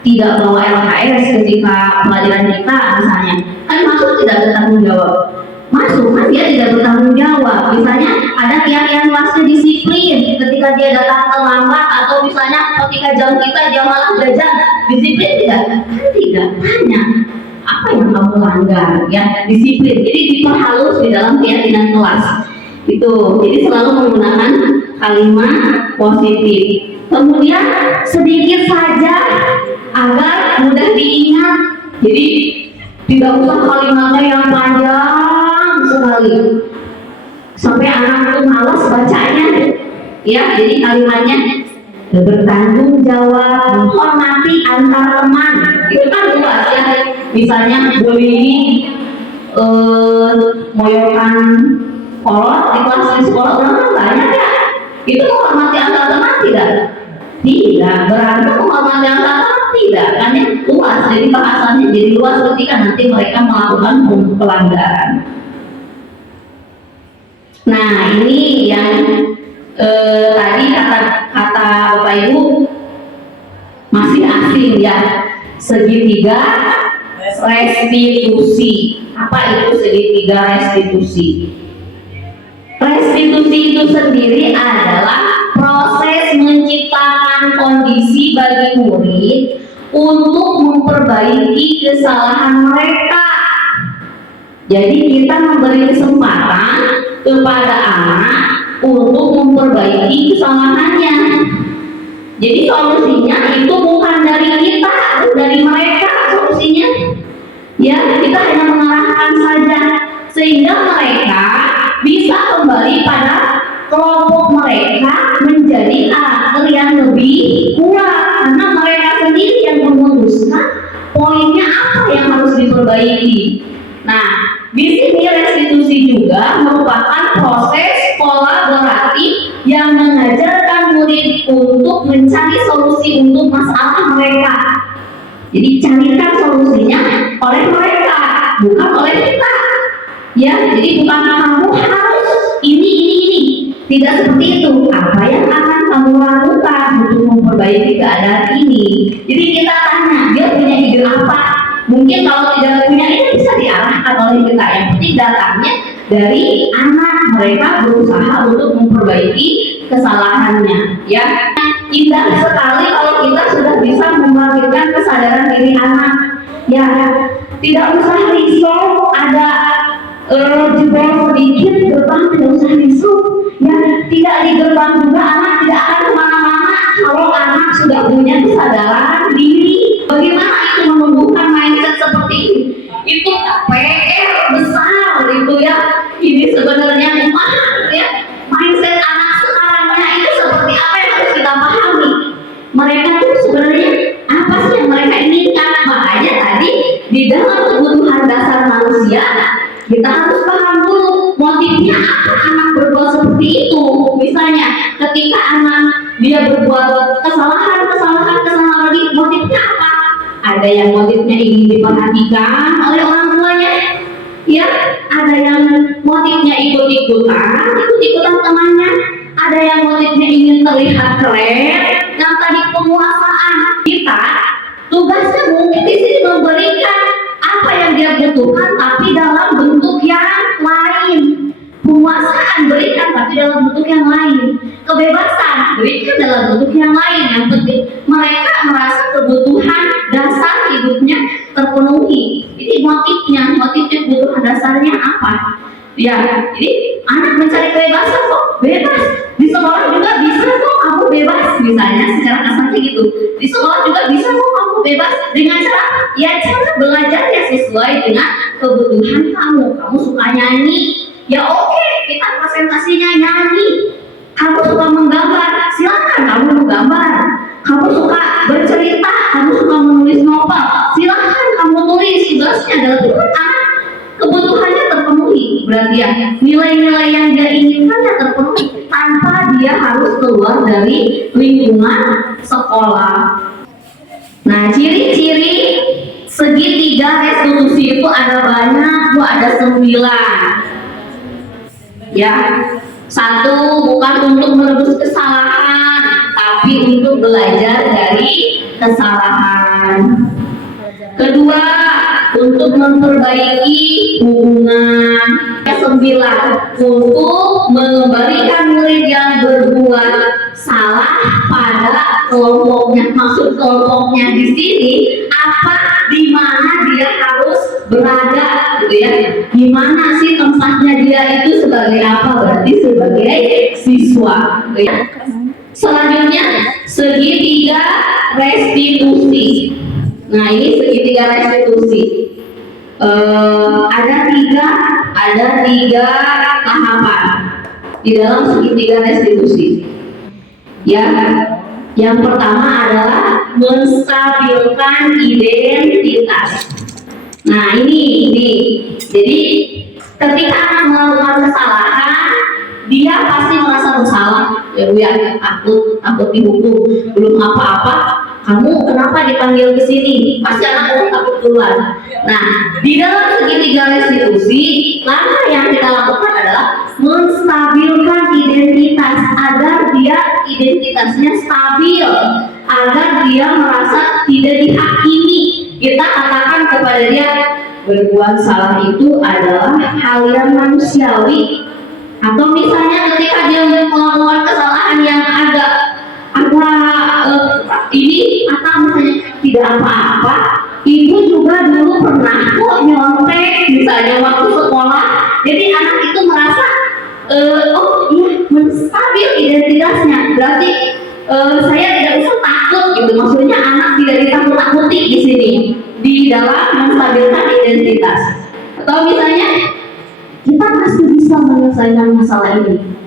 tidak bawa LHS ketika pelajaran kita misalnya, kan masuk tidak bertanggung jawab. Masuk kan dia tidak bertanggung jawab. Misalnya ada keyakinan kelasnya disiplin, ketika dia datang terlambat atau misalnya ketika jam kita dia malah jajan, disiplin tidak? Kan tidak. Tanya apa yang kamu langgar ya, disiplin. Jadi diperhalus di dalam keyakinan kelas. Itu jadi selalu menggunakan kalimat positif. Kemudian sedikit saja agar mudah diingat. Jadi tidak usah kalimatnya yang panjang sekali sampai anak itu malas bacanya. Ya, jadi kalimatnya bertanggung jawab, menghormati antar teman. Itu kan luas ya. Misalnya bullying, moyokan kolot di kelas di sekolah orang kan banyak ya. Itu menghormati antar teman tidak? Tidak. Berarti menghormati antar teman tidak. Kan ya luas. Jadi bahasannya jadi luas ketika nanti mereka melakukan pelanggaran. Nah ini yang tadi kata Bapak Ibu masih asing ya. Segitiga restitusi. Apa itu segitiga restitusi? Restitusi itu sendiri adalah proses menciptakan kondisi bagi murid untuk memperbaiki kesalahan mereka. Jadi kita memberi kesempatan kepada anak untuk memperbaiki kesalahannya. Jadi solusinya itu bukan dari kita, dari mereka solusinya. Ya, kita hanya mengarahkan saja sehingga mereka bisa kembali pada kelompok mereka menjadi karakter yang lebih kuat karena mereka sendiri yang memutuskan poinnya apa yang harus diperbaiki. Nah, di sini restitusi restitusi juga merupakan proses kolaboratif yang mengajarkan murid untuk mencari solusi untuk masalah mereka. Jadi carikan solusinya oleh mereka, bukan oleh kita. Ya, jadi bukan kamu harus ini. Tidak seperti itu. Apa yang akan kamu lakukan untuk memperbaiki keadaan ini? Jadi kita tanya, dia punya ide apa? Mungkin kalau tidak punya ide bisa diarahkan oleh kita. Yang penting datangnya dari anak, mereka berusaha untuk memperbaiki kesalahannya. Ya, indah sekali kalau kita sudah bisa membangkitkan kesadaran diri anak. Ya, tidak usah risau ada jebol sedikit gerbang, tidak usah risau. Ya, tidak di gerbang juga anak tidak akan kemana-mana kalau anak sudah punya kesadaran diri. Bagaimana itu menumbuhkan mindset seperti ini? Itu PR besar gitu ya. Ini sebenarnya ya, mindset anak sekarangnya itu seperti apa yang harus kita pahami. Mereka tuh sebenarnya apa sih yang mereka inginkan? Makanya tadi di dalam kebutuhan dasar manusia kita harus paham dulu motifnya apa anak berbuat seperti itu. Misalnya ketika anak dia berbuat kesalahan lagi, motifnya apa? Ada yang motifnya ingin diperhatikan oleh orang tuanya, ya, ada yang motifnya ikut-ikutan temannya, ada yang motifnya ingin terlihat keren, yang tadi penguasaan. Kita tugasnya mungkin di sini memberikan apa yang dia butuhkan, tapi dalam bentuk yang lain. Penguasaan berikan, tapi dalam bentuk yang lain. Kebebasan berikan dalam bentuk yang lain. Yang penting mereka merasa kebutuhan dasar hidupnya terpenuhi. Jadi motifnya kebutuhan dasarnya apa? Ya, jadi anak mencari kebebasan kok, bebas. Di sekolah juga bisa kok kamu bebas, misalnya secara kasarnya gitu. Di sekolah juga bisa kok kamu bebas dengan cara belajar yang sesuai dengan kebutuhan kamu. Kamu suka nyanyi, ya oke, kita presentasinya nyanyi. Kamu suka menggambar, silakan kamu menggambar. Kamu suka bercerita, kamu suka menulis novel, silakan kamu tulis. Tugasnya adalah anak kebutuhannya terpenuhi, berarti ya nilai-nilai yang dia inginkan terpenuhi tanpa dia harus keluar dari lingkungan sekolah. Nah, ciri-ciri segitiga restitusi itu ada banyak, ada 9. Ya, 1 bukan untuk menebus kesalahan, tapi untuk belajar dari kesalahan. 2 untuk memperbaiki hubungan. 9 untuk mengembalikan murid yang berbuat salah pada kelompoknya. Maksud kelompoknya di sini apa, di mana dia harus berada, gitu ya. Di mana sih tempatnya dia itu sebagai apa? Berarti sebagai siswa, gitu ya. Selanjutnya segitiga restitusi. Nah, ini segitiga restitusi. Ada tiga tahapan di dalam segitiga restitusi. Ya, yang pertama adalah menstabilkan identitas. Nah, ini. Jadi ketika anak melakukan kesalahan, dia pasti merasa bersalah. Ya Bu ya, takut dihukum, belum apa-apa. Kamu kenapa dipanggil ke sini? Pasti anak takut duluan. Nah, di dalam segitiga restitusi, langkah yang kita lakukan adalah menstabilkan identitas agar dia identitasnya stabil, agar dia merasa tidak dihakimi. Kita katakan kepada dia berbuat salah itu adalah hal yang manusiawi. Atau misalnya ketika dia melakukan kesalahan yang agak ini atau misalnya tidak apa-apa, ibu juga dulu pernah kok nyontek misalnya waktu sekolah. Jadi anak itu merasa oh iya, menstabil identitasnya, berarti saya tidak usah takut gitu. Maksudnya anak tidak ditakut-takuti di sini di dalam menstabilkan identitas. Atau misalnya kita pasti bisa menyelesaikan masalah ini.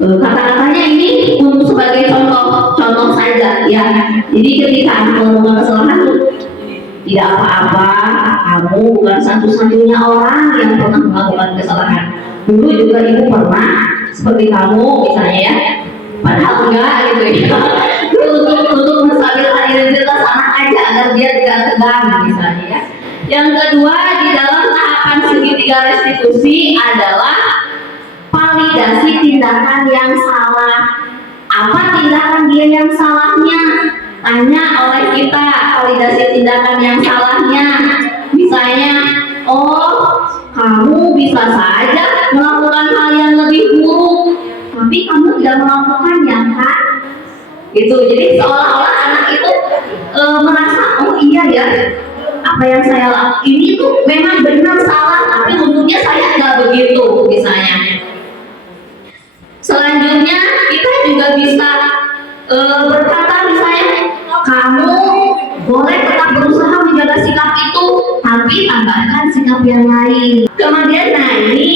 Kata-katanya ini untuk sebagai contoh saja ya. Jadi ketika anak melakukan kesalahan, Tidak apa-apa, kamu bukan satu-satunya orang yang pernah melakukan kesalahan. Dulu juga ibu pernah seperti kamu misalnya ya, padahal enggak gitu ya. Untuk menstabilkan identitas anak aja agar dia tidak tegang misalnya ya. Yang kedua, di dalam tahapan segitiga restitusi adalah validasi tindakan yang salah. Apa tindakan dia yang salahnya? Tanya oleh kita validasi tindakan yang salahnya. Misalnya, oh kamu bisa saja melakukan hal yang lebih buruk, tapi kamu tidak melakukannya kan? Gitu. Jadi seolah-olah anak itu merasa, oh iya ya, apa yang saya lakukan ini tuh memang benar salah, tapi untungnya saya nggak begitu misalnya. Selanjutnya kita juga bisa berkata misalnya, kamu boleh tetap berusaha menjaga sikap itu, tapi tambahkan sikap yang lain. Kemudian ini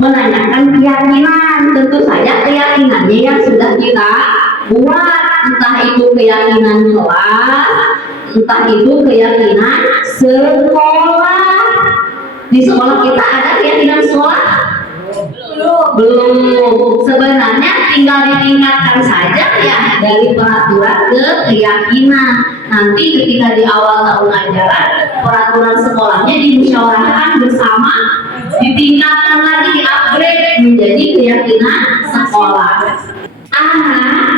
menanyakan keyakinan, tentu saja keyakinannya yang sudah kita buat, entah itu keyakinan kelas, entah itu keyakinan sekolah. Di sekolah kita ada keyakinan sekolah? Belum. Sebenarnya tinggal ditingkatkan saja ya dari peraturan ke keyakinan. Nanti ketika di awal tahun ajaran peraturan sekolahnya dimusyawarahkan bersama, ditingkatkan lagi, di-upgrade menjadi keyakinan sekolah.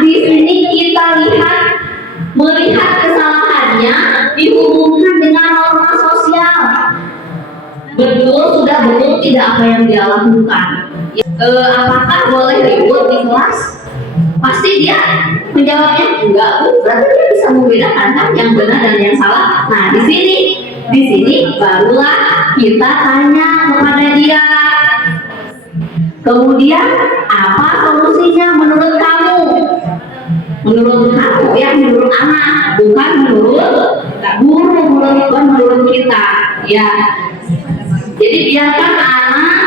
Di sini kita melihat kesalahannya dihubungkan dengan norma sosial. Sudah betul tidak apa yang dia lakukan. Apakah boleh ribut di kelas? Pasti dia menjawabnya enggak, berarti dia bisa membedakan kan yang benar dan yang salah. Nah, di sini barulah kita tanya kepada dia. Kemudian apa solusinya menurut kamu? Menurut kamu ya, menurut anak, bukan menurut guru, menurut kita ya. Jadi biarkan anak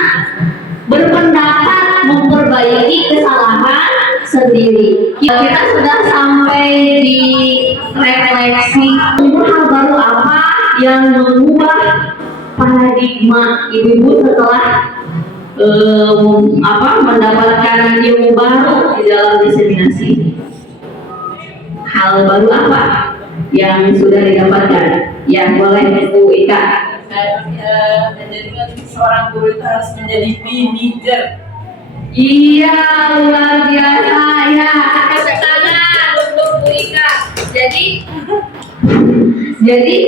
berpendapat memperbaiki kesalahan sendiri. Kita sudah sampai di refleksi hal baru apa yang mengubah paradigma ibu setelah mendapatkan ilmu baru di dalam diseminasi. Hal baru apa yang sudah didapatkan? Ya, boleh Bu Ika. Menjadikan seorang guru itu harus menjadi manajer. Iya, luar biasa ya. Kasih tangan untuk Bu Ika. Jadi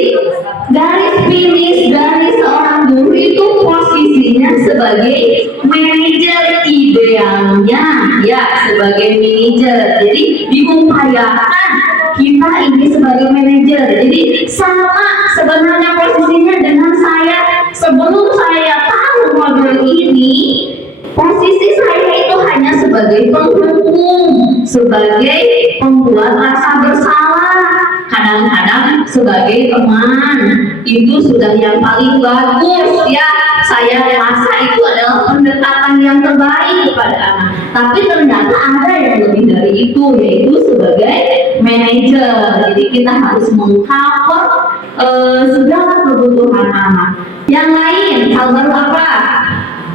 garis finish dari seorang guru itu posisinya sebagai manajer idealnya ya, sebagai manajer. Jadi diupayakan kita ini sebagai manajer. Jadi sama sebenarnya posisinya dengan saya sebelum saya tahu modul ini. Posisi saya itu hanya sebagai penghukum, sebagai pembuat rasa bersalah, kadang-kadang sebagai teman. Itu sudah yang paling bagus ya. Saya rasa itu adalah pendekatan yang terbaik kepada anak. Tapi ternyata ada yang lebih dari itu, yaitu sebagai manajer. Jadi kita harus mengcover segala kebutuhan anak. Yang lain, hal baru apa?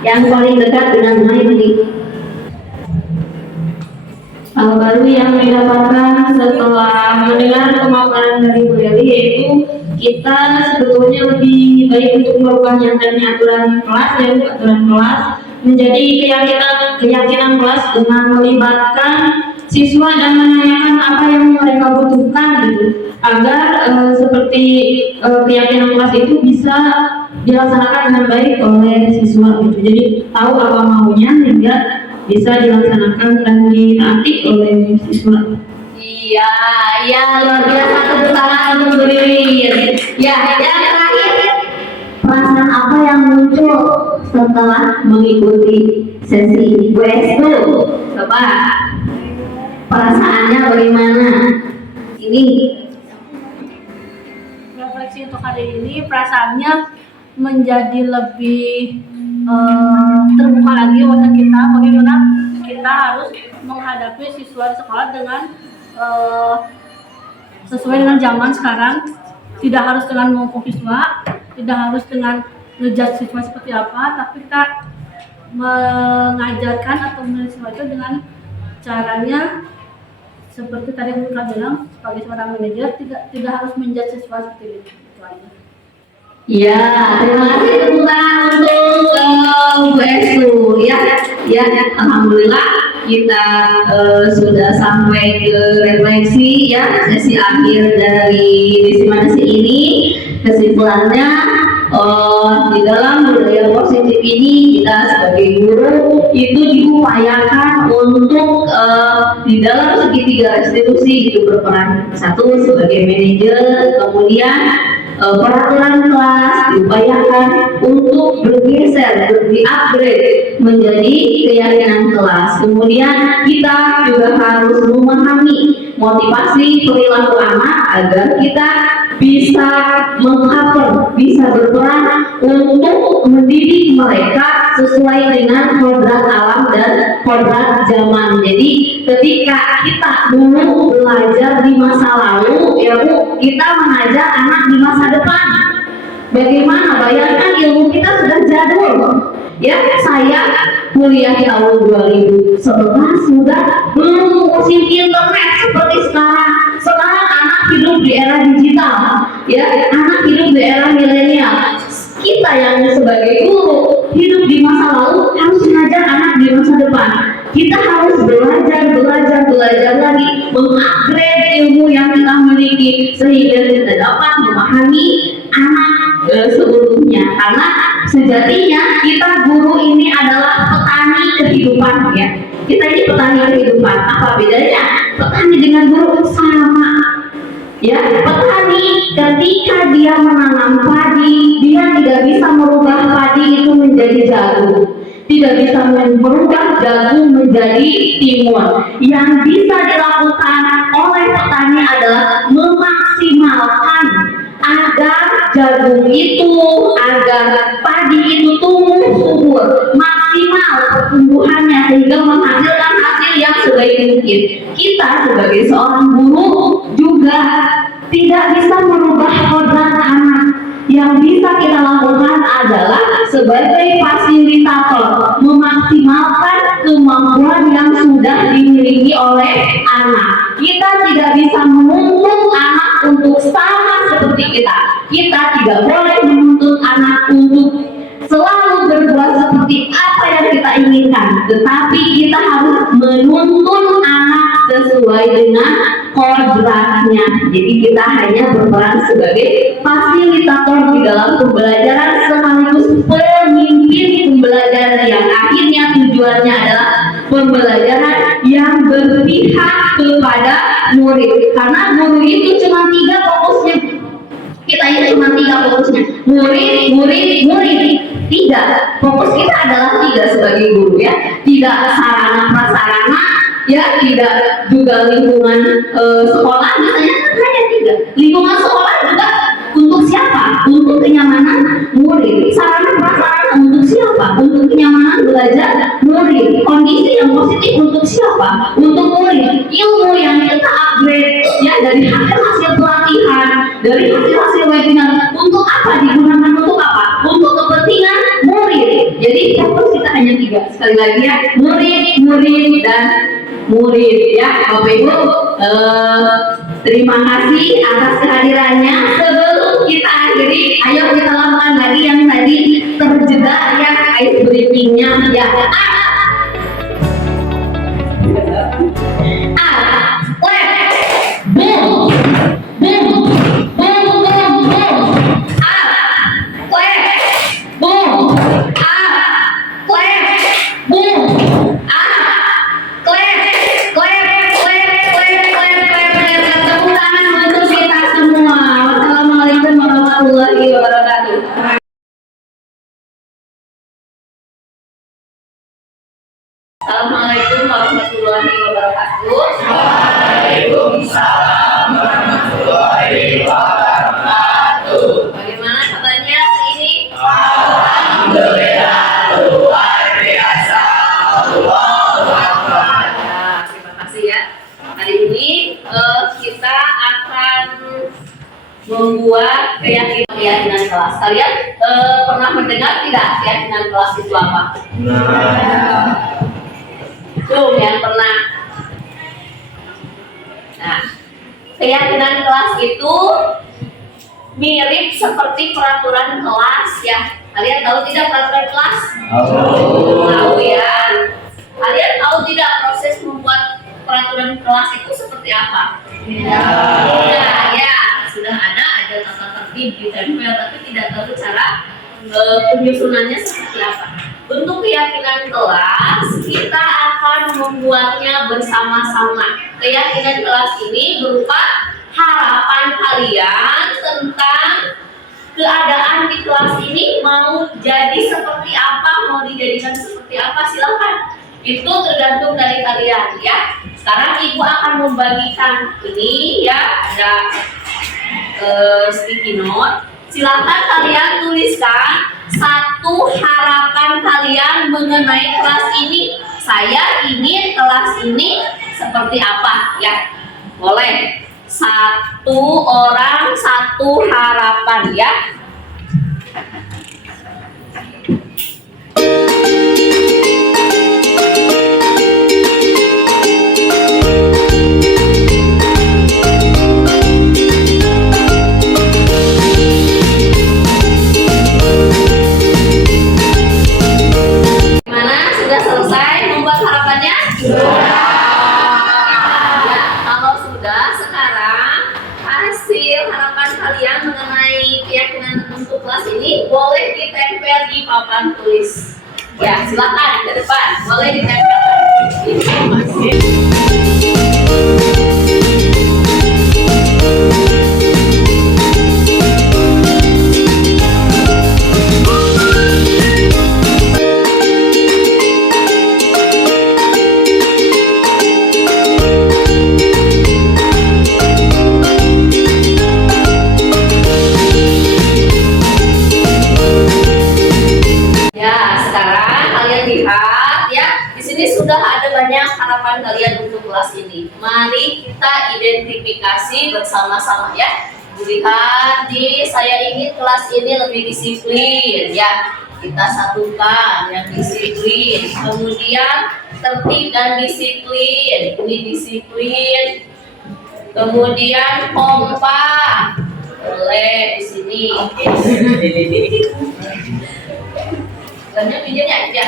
Yang paling dekat dengan lain ini. Hal baru yang didapatkan setelah mendengar pemaparan dari Bu Yali, yaitu kita sebetulnya lebih baik untuk merubah yang tadinya aturan kelas, yaitu aturan kelas menjadi keyakinan kelas dengan melibatkan siswa dan menanyakan apa yang mereka butuhkan gitu, agar seperti keyakinan kelas itu bisa dilaksanakan dengan baik oleh siswa gitu. Jadi tahu apa maunya sehingga bisa dilaksanakan dan ditaati oleh siswa. Iya, luar biasa, tepuk tangan untuk Ririn. Ya, yang terakhir, perasaan apa yang muncul setelah mengikuti sesi WS2? Coba, perasaannya bagaimana? Ini refleksi untuk hari ini, perasaannya menjadi lebih terbuka lagi wawasan kita, bagaimana kita harus menghadapi siswa di sekolah dengan sesuai dengan zaman sekarang. tidak harus dengan menghukum siswa, tidak harus dengan ngejudge siswa seperti apa, tapi kita mengajarkan atau siswa itu dengan caranya seperti tadi yang Kak bilang, sebagai seorang manajer tidak harus menjudge siswa seperti itu aja. Ya, terima kasih tepuk tangan untuk Bu Estu ya. Ya, alhamdulillah kita sudah sampai ke refleksi ya, sesi akhir dari disimulasi ini. Kesimpulannya di dalam budaya positif ini kita sebagai guru itu diupayakan untuk di dalam segitiga restitusi itu berperan. Satu sebagai manajer, kemudian peraturan kelas diupayakan untuk bergeser, di-upgrade menjadi keyakinan kelas. Kemudian kita juga harus memahami motivasi perilaku anak agar kita bisa mengcover, bisa berperan untuk mendidik mereka sesuai dengan kodrat alam dan kodrat zaman. Jadi ketika kita dulu belajar di masa lalu, ya Bu, kita mengajar anak di masa depan. Bagaimana? Bayangkan ilmu kita sudah jadul. Ya, saya kuliah di tahun 2011 sudah belum musim internet seperti sekarang. Sekarang anak hidup di era digital, ya, anak hidup di era milenial. Kita yang sebagai guru hidup di masa lalu harus mengajar anak di masa depan. Kita harus belajar lagi, mengupgrade ilmu yang kita miliki sehingga kita dapat memahami anak seutuhnya. Karena sejatinya kita guru ini adalah petani kehidupan ya. Kita ini petani kehidupan. Apa bedanya petani dengan guru? Sama. Ya, petani ketika dia menanam padi, dia tidak bisa merubah padi itu menjadi jagung, tidak bisa merubah jagung menjadi timun. Yang bisa dilakukan oleh petani adalah memaksimalkan agar jagung itu, agar padi itu tumbuh subur, maksimal pertumbuhannya sehingga menghasilkan hasil yang sebaik mungkin. Kita sebagai seorang guru juga tidak bisa merubah kodrat anak. Yang bisa kita lakukan adalah sebagai fasilitator, memaksimalkan kemampuan yang sudah dimiliki oleh anak. Kita tidak bisa menuntut anak untuk sama seperti kita. Kita tidak boleh menuntut anak untuk selalu berbuat seperti apa yang kita inginkan, tetapi kita harus menuntun anak sesuai dengan kodratnya. Jadi kita hanya berperan sebagai fasilitator di dalam pembelajaran sekaligus pemimpin pembelajaran yang akhirnya tujuannya adalah pembelajaran yang berpihak kepada murid. Karena guru itu cuma 3 fokusnya. Kita ini cuma 3 fokusnya, murid. Tidak, fokus kita adalah 3 sebagai guru ya. Tidak sarana prasarana ya, tidak juga lingkungan sekolah, misalnya hanya 3. Lingkungan sekolah juga untuk siapa? Untuk kenyamanan murid. Sarana prasarana untuk siapa? Untuk kenyamanan belajar murid. Kondisi yang positif untuk siapa? Untuk murid. Ilmu yang kita upgrade ya dari hasil pelatihan, dari hasil webinar, untuk apa digunakan? Untuk apa? Untuk kepentingan murid. Jadi fokus kita hanya 3. Sekali lagi ya, murid dan murid ya. Bapak Ibu, terima kasih atas kehadirannya. Sebelum kita akhiri, ayo kita lakukan lagi yang tadi terjeda ya, ice breakingnya ya. Assalamualaikum warahmatullahi wabarakatuh. Waalaikumsalam warahmatullahi wabarakatuh. Bagaimana katanya ini? Alhamdulillah, luar biasa. Allahu Akbar. Ya, terima kasih ya. Hari ini kita akan membuat membuat keyakinan kelas. Kalian pernah mendengar tidak keyakinan kelas itu apa? Tuh yang pernah. Nah, keyakinan kelas itu mirip seperti peraturan kelas ya. Kalian tahu tidak peraturan kelas? Tahu ya. Kalian tahu tidak proses membuat peraturan kelas itu seperti apa? Nah, ya, sudah ada tata tertib di tempel, tapi tidak tahu cara penyusunannya seperti apa. Untuk keyakinan kelas, kita akan membuatnya bersama-sama. Keyakinan kelas ini berupa harapan kalian tentang keadaan di kelas ini mau jadi seperti apa, mau dijadikan seperti apa, silakan. Itu tergantung dari kalian ya. Sekarang ibu akan membagikan ini ya, ada sticky note. Silakan kalian tuliskan satu harapan kalian mengenai kelas ini. Saya ingin kelas ini seperti apa ya? Boleh. Satu orang satu harapan ya. Gimana? Sudah selesai membuat harapannya? Hasil harapan kalian mengenai keyakinan untuk kelas ini boleh ditempel di papan tulis. Ya, silakan ke depan. Boleh ditempel. Sudah ada banyak harapan kalian untuk kelas ini. Mari kita identifikasi bersama-sama ya. Lihat nih, saya ingin kelas ini lebih disiplin ya. Kita satukan yang disiplin. Kemudian tertib dan disiplin. Ini disiplin. Kemudian kompak. Boleh di sini. Banyak videonya aja.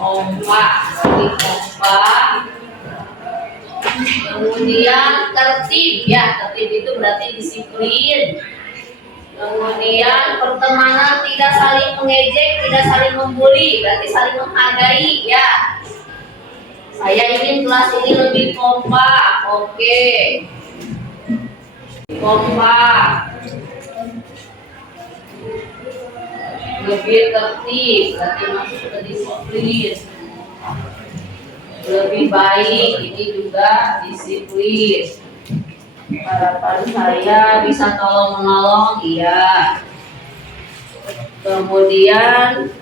Kompak, kemudian tertib ya, tertib itu berarti disiplin. Kemudian pertemanan, tidak saling mengejek, tidak saling membuli, berarti saling menghargai ya. Saya ingin kelas ini lebih kompak, oke. Kompak. Lebih tertib, berarti masuk ke disiplin. Lebih baik, ini juga disiplin. Harapan saya bisa tolong menolong, iya. Kemudian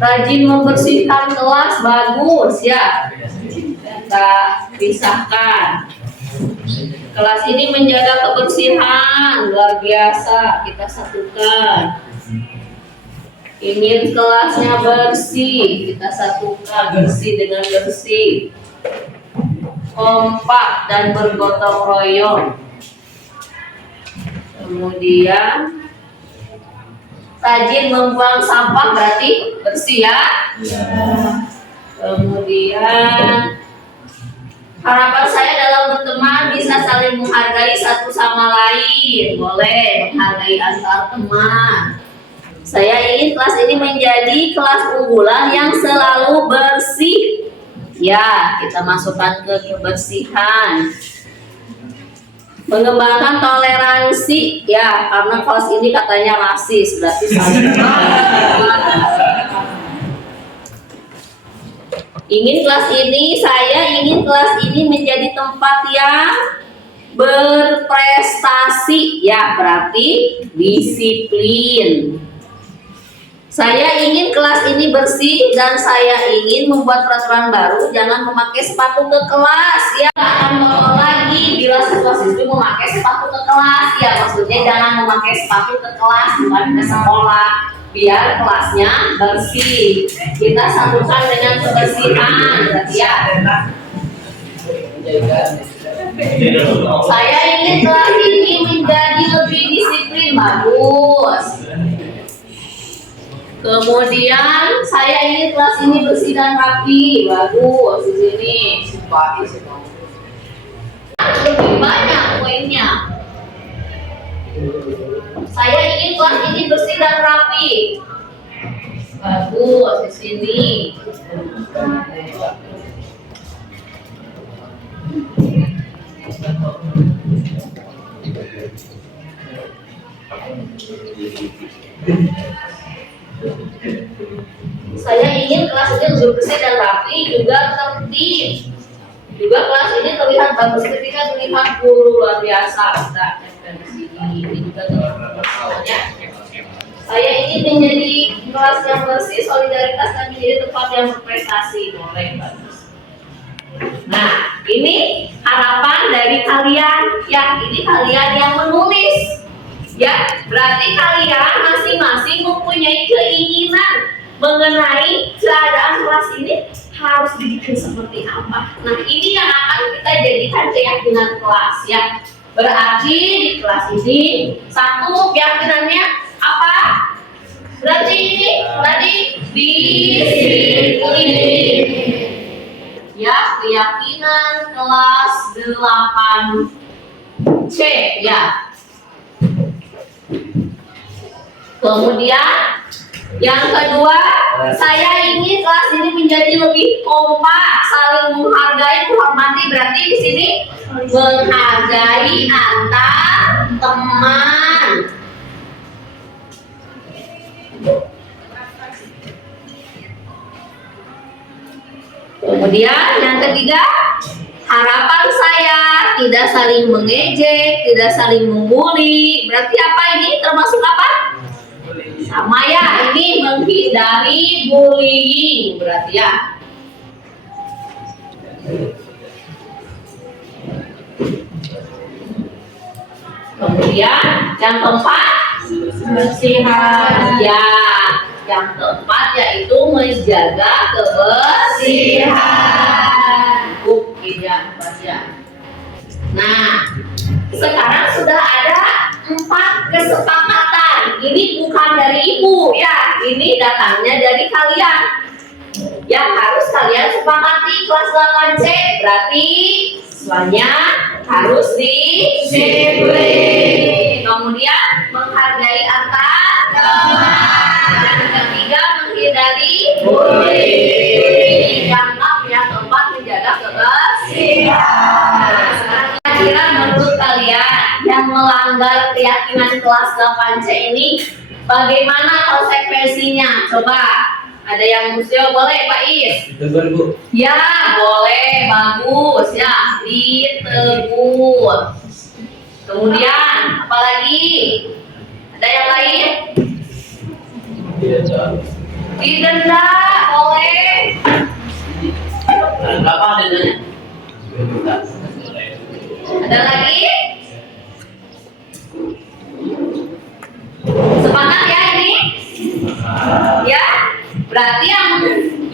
rajin membersihkan kelas, bagus ya. Kita pisahkan. Kelas ini menjaga kebersihan, luar biasa. Kita satukan. Ingin kelasnya bersih, kita satukan bersih dengan bersih. Kompak dan bergotong royong. Kemudian rajin membuang sampah, berarti bersih ya. Kemudian harapan saya dalam berteman bisa saling menghargai satu sama lain. Boleh menghargai antar teman. Saya ingin kelas ini menjadi kelas unggulan yang selalu bersih. Ya, kita masukkan ke kebersihan. Mengembangkan toleransi, ya, karena kelas ini katanya rasis, berarti saling. Saya ingin kelas ini menjadi tempat yang berprestasi, ya, berarti disiplin. Saya ingin kelas ini bersih dan saya ingin membuat peraturan baru. Jangan memakai sepatu ke kelas. Ya, akan mau lagi bila siswa-siswi memakai sepatu ke kelas. Ya, maksudnya jangan memakai sepatu ke kelas, bukan ke sekolah. Biar kelasnya bersih. Kita satukan dengan kebersihan. Ya. Saya ingin kelas ini menjadi lebih disiplin. Bagus. Kemudian saya ingin kelas ini bersih dan rapi. Bagus di sini. Lebih banyak poinnya. Saya ingin kelas ini bersih dan rapi. Bagus di sini. Saya ingin kelas ini lebih bersih dan rapi, juga tertib. Juga kelas ini terlihat bagus ketika melihat guru. Luar biasa. Kita di sini. Ini juga terlihat. Saya ingin menjadi kelas yang bersih, solidaritas, dan menjadi tempat yang berprestasi. Boleh, bagus. Nah, ini harapan dari kalian. Ya, ini kalian yang menulis. Ya, berarti kalian masing-masing mempunyai keinginan mengenai keadaan kelas ini harus dibikin seperti apa. Nah, ini yang akan kita jadikan keyakinan kelas, ya. Berarti di kelas ini satu keyakinannya apa? Berarti ini tadi disiplin. Ya, keyakinan kelas 8C, ya. Kemudian yang kedua, saya ingin kelas ini menjadi lebih kompak, saling menghargai, menghormati. Berarti di sini menghargai antar teman. Kemudian yang ketiga, harapan saya tidak saling mengejek, tidak saling membuli. Berarti apa ini? Termasuk apa? Sama ya, ini menghindari bullying. Berarti ya. Kemudian yang keempat, bersihan. Ya, yang keempat yaitu menjaga kebersihan. Oke ya, baca. Nah, sekarang sudah ada 4 kesepakatan. Ini bukan dari ibu ya, ini datangnya dari kalian. Yang harus kalian sepakati kelas 8C. Berarti siswanya harus disiplin. Kemudian menghargai antar teman. Dan ketiga, menghindari bullying. Yang keempat menjaga kebersihan. Sekarang kira-kira menurut kalian yang melanggar keyakinan kelas 8C ini bagaimana konsekuensinya? Coba. Ada yang musyo, boleh Pak Is? Ditegur Bu. Ya, boleh, bagus ya, ditegur. Kemudian, apa lagi? Ada yang lain? Didenda, boleh. Berapa dendanya? Ada lagi? Sepakat ya ini? Ya? Berarti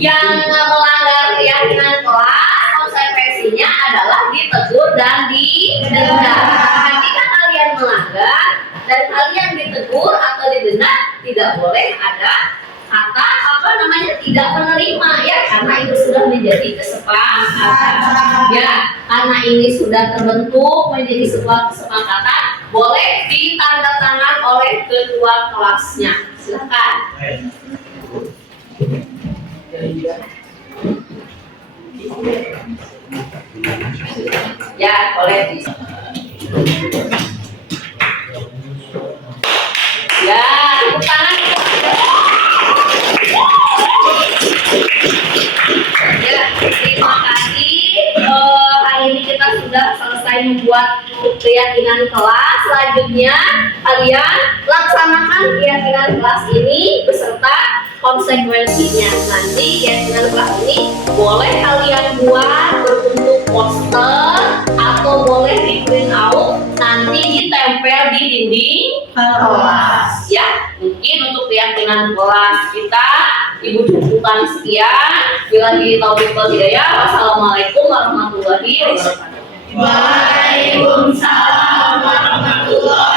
yang melanggar keyakinan kelas konsekuensinya adalah ditegur dan didenda. Ketika kalian melanggar dan kalian ditegur atau didenda, tidak boleh ada kata tidak menerima ya, karena itu sudah menjadi kesepakatan. Ya, karena ini sudah terbentuk menjadi sebuah kesepakatan, boleh ditandatangan oleh ketua kelasnya. Silakan. Ya, boleh. Ya, tepuk tangan. Ya, terima kasih. Hari ini kita sudah selesai membuat keyakinan kelas. Selanjutnya, kalian laksanakan keyakinan kelas ini beserta konsekuensinya. Nanti keyakinan kelas ini boleh kalian buat berbentuk poster atau boleh di print out, nanti ditempel di dinding kelas ya. Mungkin untuk keyakinan kelas kita Ibu cukupkan sekian. Bila taufiq wal hidayah. Wassalamualaikum warahmatullahi wabarakatuh. Waalaikumsalam warahmatullahi